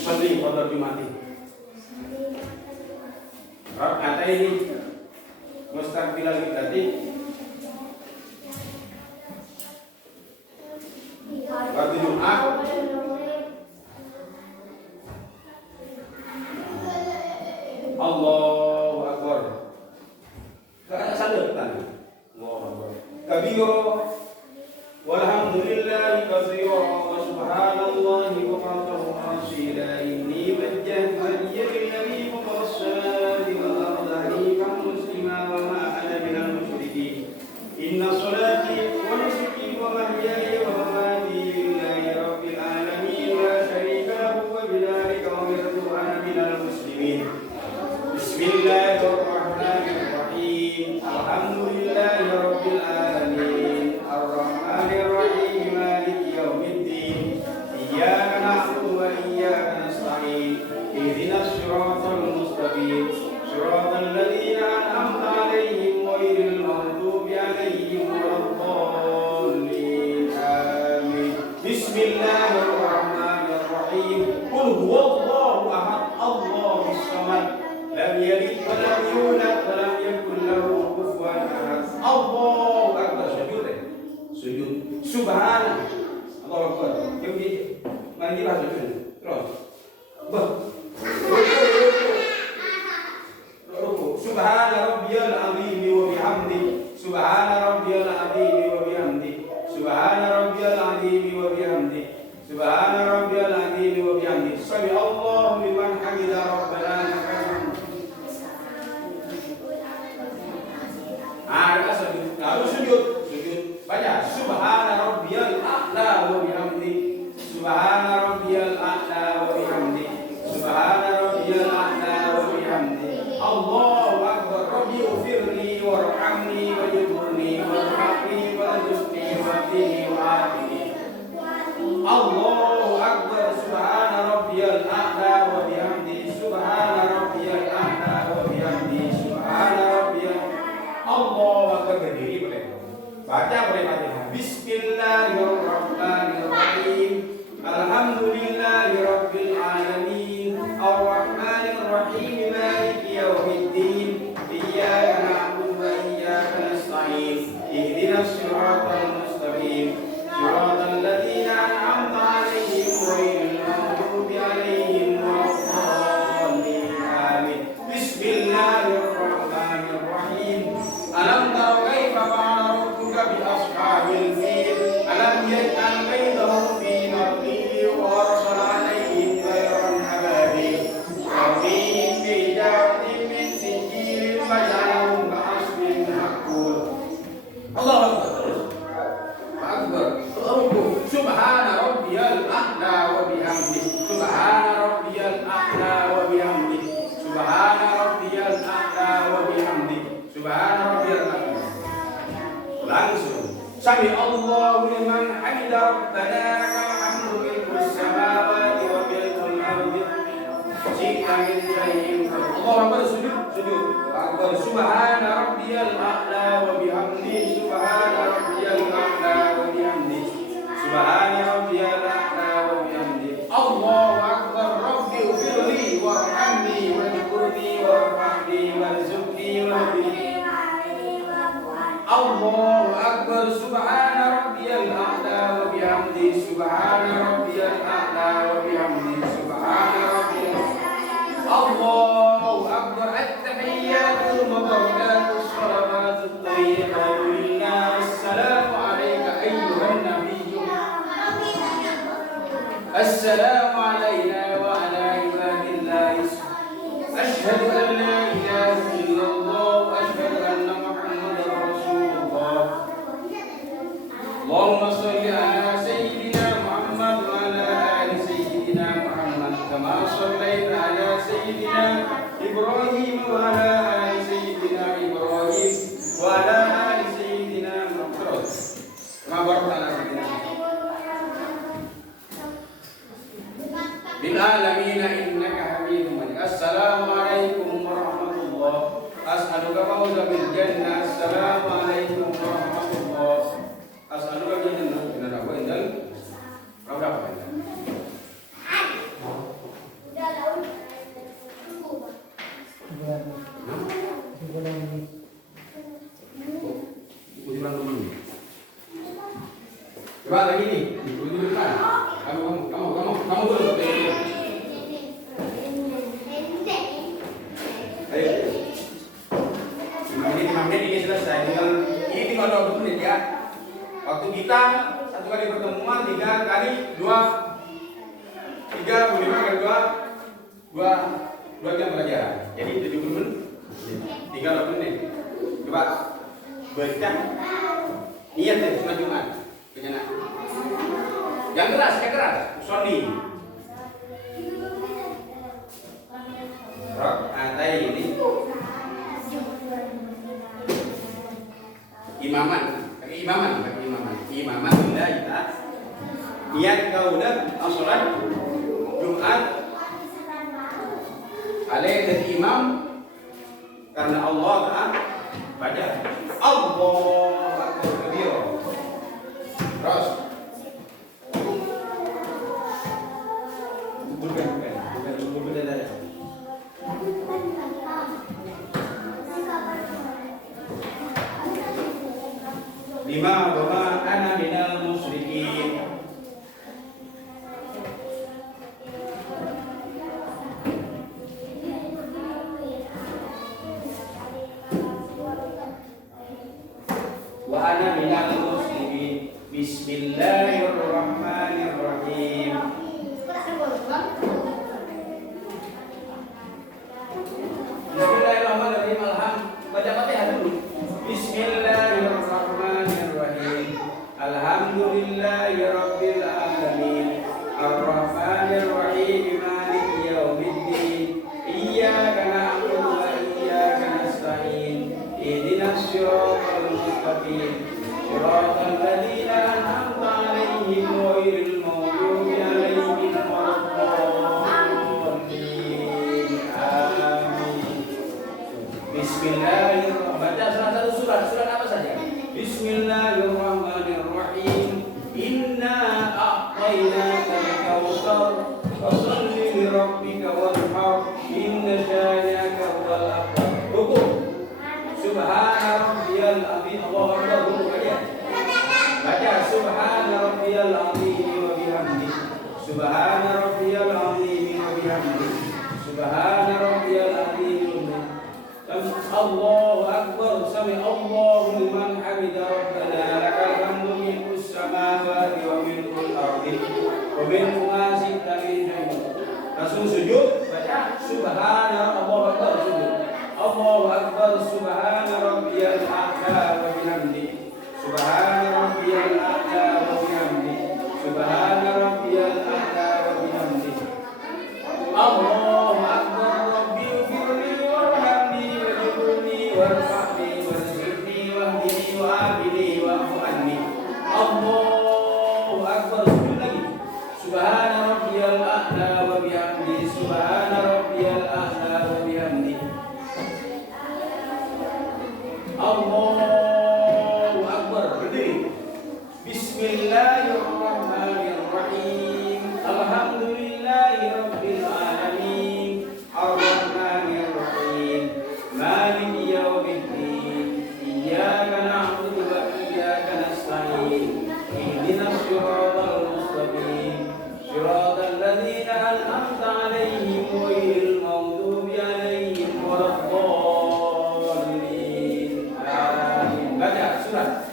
Santri pada Jumati. Kalau kata ini mustaqbilal kiblati, waktu Jumat. Allahu Akbar. Kakak sadarkan. Allahu Akbar. Kabiro. Walhamdulillahi katsira wa subhanallahi wa qadruhu asila inni wajjahtu wajhiya lilladzi fatara as-samawati wal arda hanifan muslima wa ma ana minal musyrikeen. Inna salati wa nusuki wa mahyaya wa mamati lillahi rabbil alamin la syarika lahu wa bidzalika umirtu ana minal muslimin. Bismillahirrahmanirrahim. Alhamdulillahi rabbil alamin. Ar-Rahmanir Rahim. Maliki yaumiddin. Iyyaka na'budu wa iyyaka nasta'in. Ihdinas siratal mustaqim. Siratal ladzina an'amta 'alaihim ghairil maghdubi 'alaihim waladdallin. Amin. Bismillahirrahmanirrahim. Qul huwallahu ahad. Allahus samad. Lam yalid wa lam yulad wa lam yakul lahu kufuwan ahad. Allahu akbar. Sujud. Subhanallah. Allahu akbar. Kemudian mari kita sujud. Terus. Ruku. Subhana rabbiyal azim wa bihamdi. Subhana rabbiyal azim wa bihamdi. Subhana rabbiyal azim wa bihamdi. Subhana rabbiyal azim wa bihamdi. Sami Allahu liman hamida rabbana lakal hamd. Lalu sujud. Baca subhana rabbiyal a'la wa bihamdi. Subhana rabbiyal a'la wa bihamdi. Subhana rabbiyal a'la wa bihamdi. Allahu akbar. Rabbi ighfirli warhamni wajburni warhamni warzuqni wahdini wa'afini. Allahu akbar. Subhana rabbiyal a'la wa bihamdi. Subhana rabbiyal a'la wa bihamdi. Subhana rabbiyal. Allahu akbar. Berdiri boleh. Baca Fatihah. Bismillahirrahmanirrahim. Alhamdulillahi rabbil alamin. Ar-Rahmanir Rahim. Maliki yaumiddin. Iyyaka na'budu wa iyyaka nasta'in. Ihdinas siratal mustaqim. Siratal ladzina an'amta 'alaihim ghairil maghdubi 'alaihim waladdallin. Amin. Bismillahirrahmanirrahim. Alam tara kaifa fa'ala bi ashabil fil. Alam yaj'al kaydahum fi tadlil wa arsala 'alaihim tayran ababil tarmihim bi hijaratin min sijilin faj'alahum ka'asfin ma'kul. Allahu akbar. Subhana rabbiyal a'la wa bihamdi. Subhana rabbiyal a'la wa bihamdi. Subhana rabbiyal a'la wa bihamdi. Subhana rabbiyal a'la. Langsung. Sami Allahu liman hamida rabbana lakal hamdu milkus samawati wa milkul ardi. Jika min syai'in. Allahu akbar. Sujud. Akbar. Subhana rabbiyal a'la wa bihamdi. Subhana rabbiyal a'la wa bihamdi. Subhana rabbiyal a'la wa bihamdi. Allahu akbar. Rabbi ighfirli warhamni wajburni warhamni warzuqni wahdini. Allahu akbar. Subhana rabbiyal a'la wa bihamdi. Subhana rabbiyal a'la wa bihamdi. Subhana rabbiyal. Allahu akbar. wa ala ali sayyidina Ibrahim wa ala ali sayyidina Muhammad. Mabar ala sayyidina bil alamin innaka Hamidum Majid. Assalamualaikum warahmatullahi. As'aluka fawza bil jannah. Assalamualaikum warahmatullahi. As'aluka jannah. Benar apa indal? Berapa indal? Coba lagi nih, dulu depan. Kamu dulu. Ayo. 5 menit ini selesai. Tinggal 20 menit ya. Waktu kita 1 kali pertemuan 3 kali 2 35 kali 2 jam pelajaran. Jadi 70 menit. 30 menit. Coba baca niat ya cuma Jumat. Yang keras. Sony. Rok antai ini. Imaman benda kita. Niat kau udah sholat Jumat. Ale jadi imam karena Allah baca Allah Akbar kabir. Terus bukan ada. Lima bahwa ana minal musyrikin. Wa ana minal muslimin. Bismillahirrahmanirrahim. Bismillahirrahmanirrahim. Baca Fatihah dulu. Bismillahirrahmanirrahim. Alhamdulillahirabbil alamin. Arrahmanirrahim. Maliki yaumiddin. Iyyaka na'budu wa iyyaka nasta'in. Ihdinas siratal mustaqim. Siratal ladzina an'amta 'alaihim ghairil maghdubi 'alaihim waladdallin. Amin. Bismillahirrahmanirrahim. Baca salah satu surat apa saja. Bismillahirrahmanirrahim. Inna a'tainakal kautsar fasholli li rabbika wanhar. Inna syani'aka huwal abtar. Hukum. Subhana rabbiyal azim. Allahu akbar. Baca subhana rabbiyal azim wa bihamdihi. Subhana rabbiyal azim wa bihamdihi. Subhana rabbiyal azim. Allahu akbar. Sami Allahu liman hamida. Rabbana lakal hamdu mil'us samawati wa mil'ul ardi wa mil'u ma syi'ta min syai'in. Langsung sujud, baca subhana. Allahu akbar, sujud. Allahu akbar. Subhana rabbiyal a'la wa bihamdihi. Subhana rabbiyal a'la wa bihamdihi. Subhana rabbiyal a'la wa bihamdihi. Allahu akbar. Rabbi ighfirli warhamni wajburni warfa'ni warzuqni wahdini wa'afini wa'fu anni. Allahu akbar. Sujud lagi. Subhana rabbiyal a'la wa bihamdihi. Subhana rabbiyal a'la wa bihamdihi. Allahu akbar. Berdiri. Bismillahirrahmanirrahim. Alhamdulillahirabbil alamin. Arrahmanirrahim. Maliki yaumiddin. Iyyaka na'budu wa iyyaka nasta'in. Ihdinas siratal mustaqim. Siratal ladzina an'amta 'alaihim ghairil maghdubi 'alaihim waladdallin. Amin. Baca surat.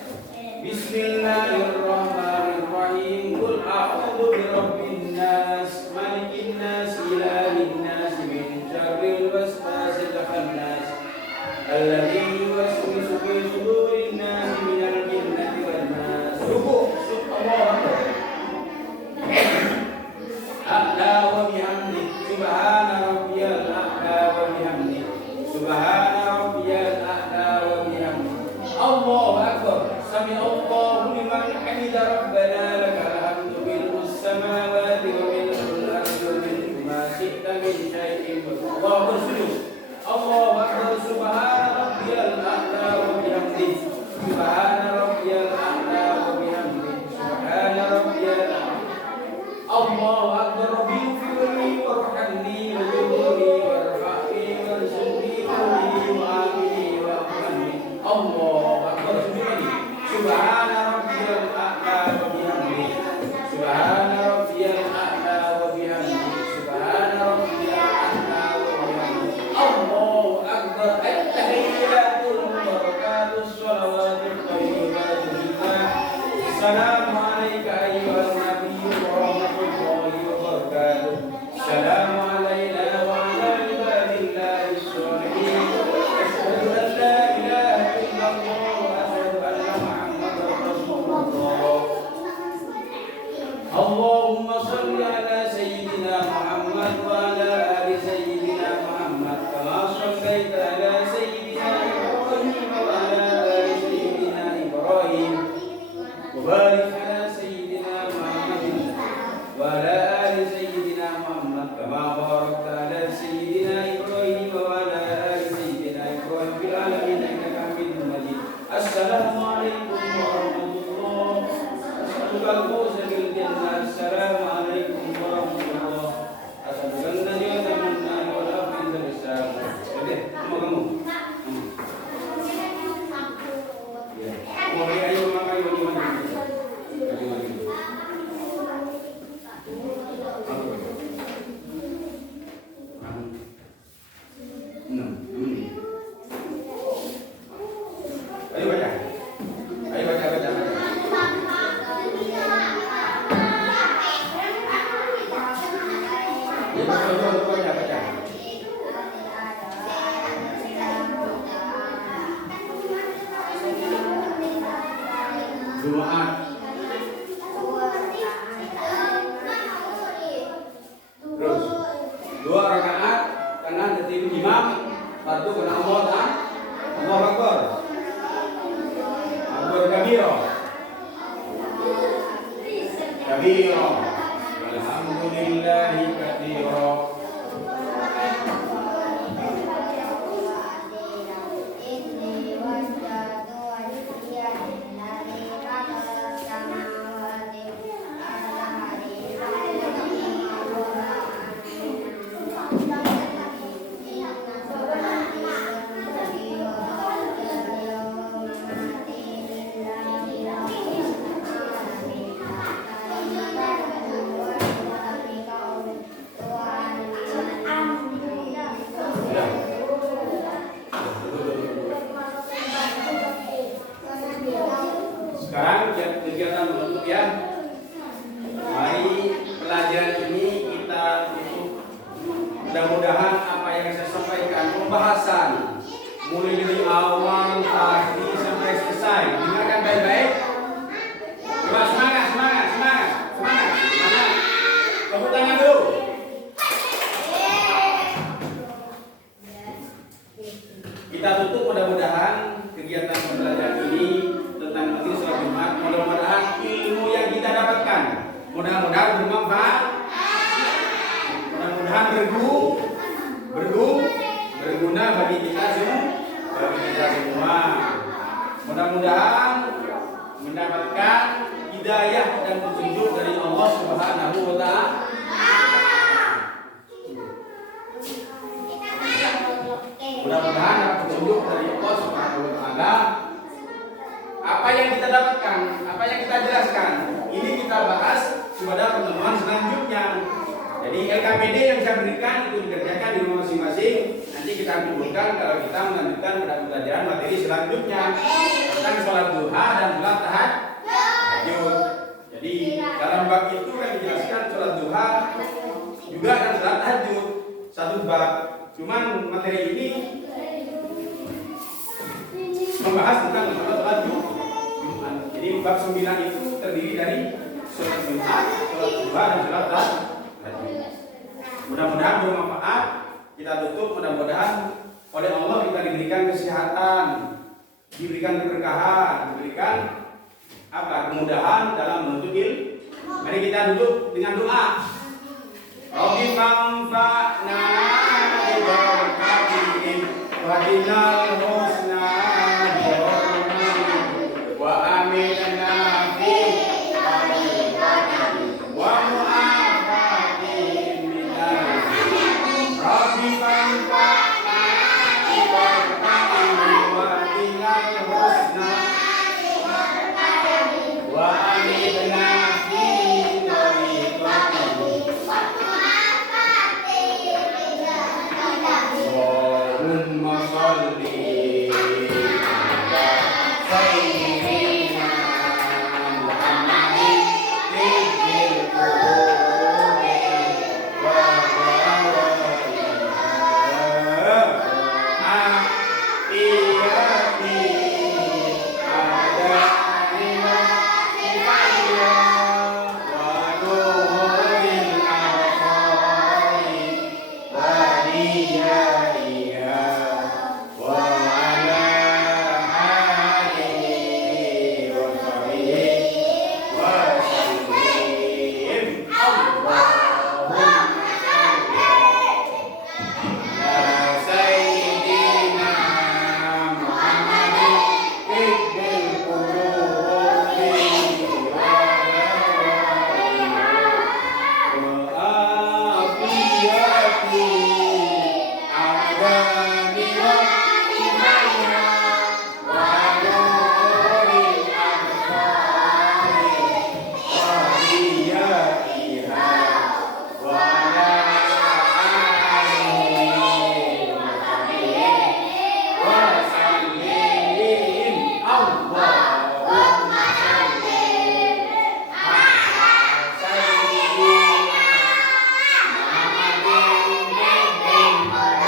Bismillahirrahmanirrahim. Qul a'udzu birabbin nas, malikin nas, ilahin nas, min syarril waswasil khannas, alladzi yuwaswisu fi sudurin nas minal jinnati wan nas. Ruku. Subhanallah. A'la wa bihamdi. Subhana rabbiyal a'la wa bihamdi. Subhana rabbiyal a'la wa bihamdihi. Allahu akbar. Sami Allahu liman hamida rabbana lakal hamdu mil'us samawati wa mil'ul ardi wa mil'u ma syi'ta min syai'in. Allahu akbar. Allahu akbar. Subhana rabbiyal a'la wa bihamdihi. Subhana rabbiyal a'la wa bihamdihi. Subhana rabbiyal a'la. Allahu akbar. Rabbighfirli warhamni wajburni warfa'ni warzuqni wa'afini wa'afini. Allahu akbar. Subhana rabbiyal a'la wa bihamdihi. Subhana rabbiyal a'la wa bihamdihi. Subhana rabbiyal a'la wa bihamdihi. Allahu akbar. At-tahiyyatul mubarakatus shalawatul thayyibatul lillah. Assalamu alayka ayyuhan nabiyyu wa rahmatullahi wa barakatuh. Assalamu alayna wa ala ibadillahi sholihin. Asyhadu an la ilaha illallah wa asyhadu anna Muhammadar Rasulullah. Allahumma shalli ala sayyidina Muhammad wa ala ali sayyidina Muhammad kama shallaita ala sayyidina Ibrahim wa ala ali sayyidina Ibrahim wa barik ala sayyidina Muhammadin wa ala ali sayyidina Muhammad kama barakta ala sayyidina Ibrahim wa ala ali sayyidina Ibrahim fil alamin innaka Hamidum Majid. Assalamu alaikum warahmatullahi wabarakatuh. Assalamu alaikum warahmatullahi Ayo baca. Ayo baca. Doa. Terus 2 rakaat karena jadi imam, fardu kena Allah kan? Allahu Akbar. Akbar kabira. Kabira. Alhamdulillahi katsira. Sekarang kegiatan menutup ya. Mari pelajaran ini kita tutup. Mudah-mudahan apa yang saya sampaikan pembahasan mulai dari awal tadi sampai selesai. Dengarkan baik-baik. Coba semangat. Tepuk tangan dulu. Kita tutup mudah-mudahan kegiatan pembelajaran ini tentang materi sholat Jumat. Mudah-mudahan ilmu yang kita dapatkan mudah-mudahan bermanfaat. Mudah-mudahan berguna bagi kita semua. Mudah-mudahan mendapatkan hidayah dan petunjuk dari Allah Subhanahu wa taala. Mudah-mudahan dapat petunjuk dari Allah Subhanahu wa taala. Apa yang kita dapatkan, apa yang kita jelaskan, ini kita bahas pada pertemuan selanjutnya. Jadi LKPD yang saya berikan itu dikerjakan di rumah masing-masing. Nanti kita kumpulkan kalau kita melanjutkan pada pelajaran materi selanjutnya tentang sholat duha dan sholat tahajud. Jadi dalam bab itu kan dijelaskan sholat duha juga dan sholat tahajud satu bab. Cuman materi ini membahas tentang sholat Jumat. Jadi bab 9 itu terdiri dari sholat Jumat, sholat duha dan sholat tahajud. Mudah-mudahan bermanfaat. Kita tutup mudah-mudahan oleh Allah kita diberikan kesehatan, diberikan keberkahan, diberikan kemudahan dalam menuntut ilmu. Mari kita duduk dengan doa. Rabbi fanfa'na bi barakatihim wa dinal husna bi hurmatihim wa aminna fi tariqatihim wa mu'afatihim minal Rabbi fanfa'na bi barakatihim wa dinal husna wa aminna fi tariqatihim Allahumma sholli ala sayyidina Muhammadin tibbil qulubi wa afiyati adaina sifaiya wa nuril absari wa diyaiha wa ala alihi wa sahbihi wa sallim. Allahumma ala sayyidina Muhammadin tibbil qulubi wa afiyati adaniha sifaiha wa nuril absari wa diyaiha wa ala alihi wa sahbihi wa sallim. Allahumma sholli ala sayyidina Muhammadin tibbil qulubi wa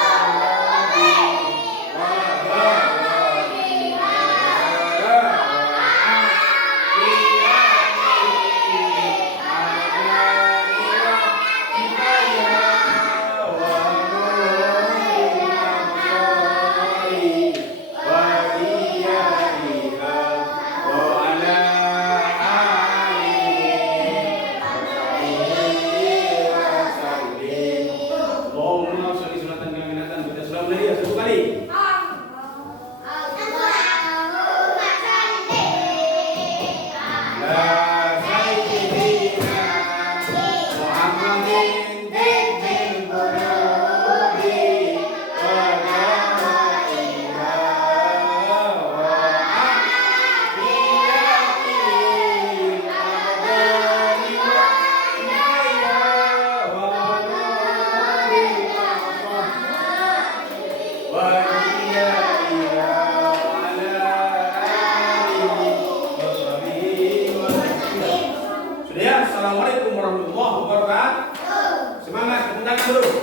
Allahumma sholli sunatan kamilatan baca surah Al-Nahl satu kali. La sayyidina Muhammadin tibbil qulubi wa dawaiha wa afiyati adani wa sifaiha wa nuril absari wa diyaiha wa ala alihi wa sahbihi wa sallam. Sudah ya, assalamualaikum warahmatullahi wabarakatuh. Semangat, tepuk tangan dulu.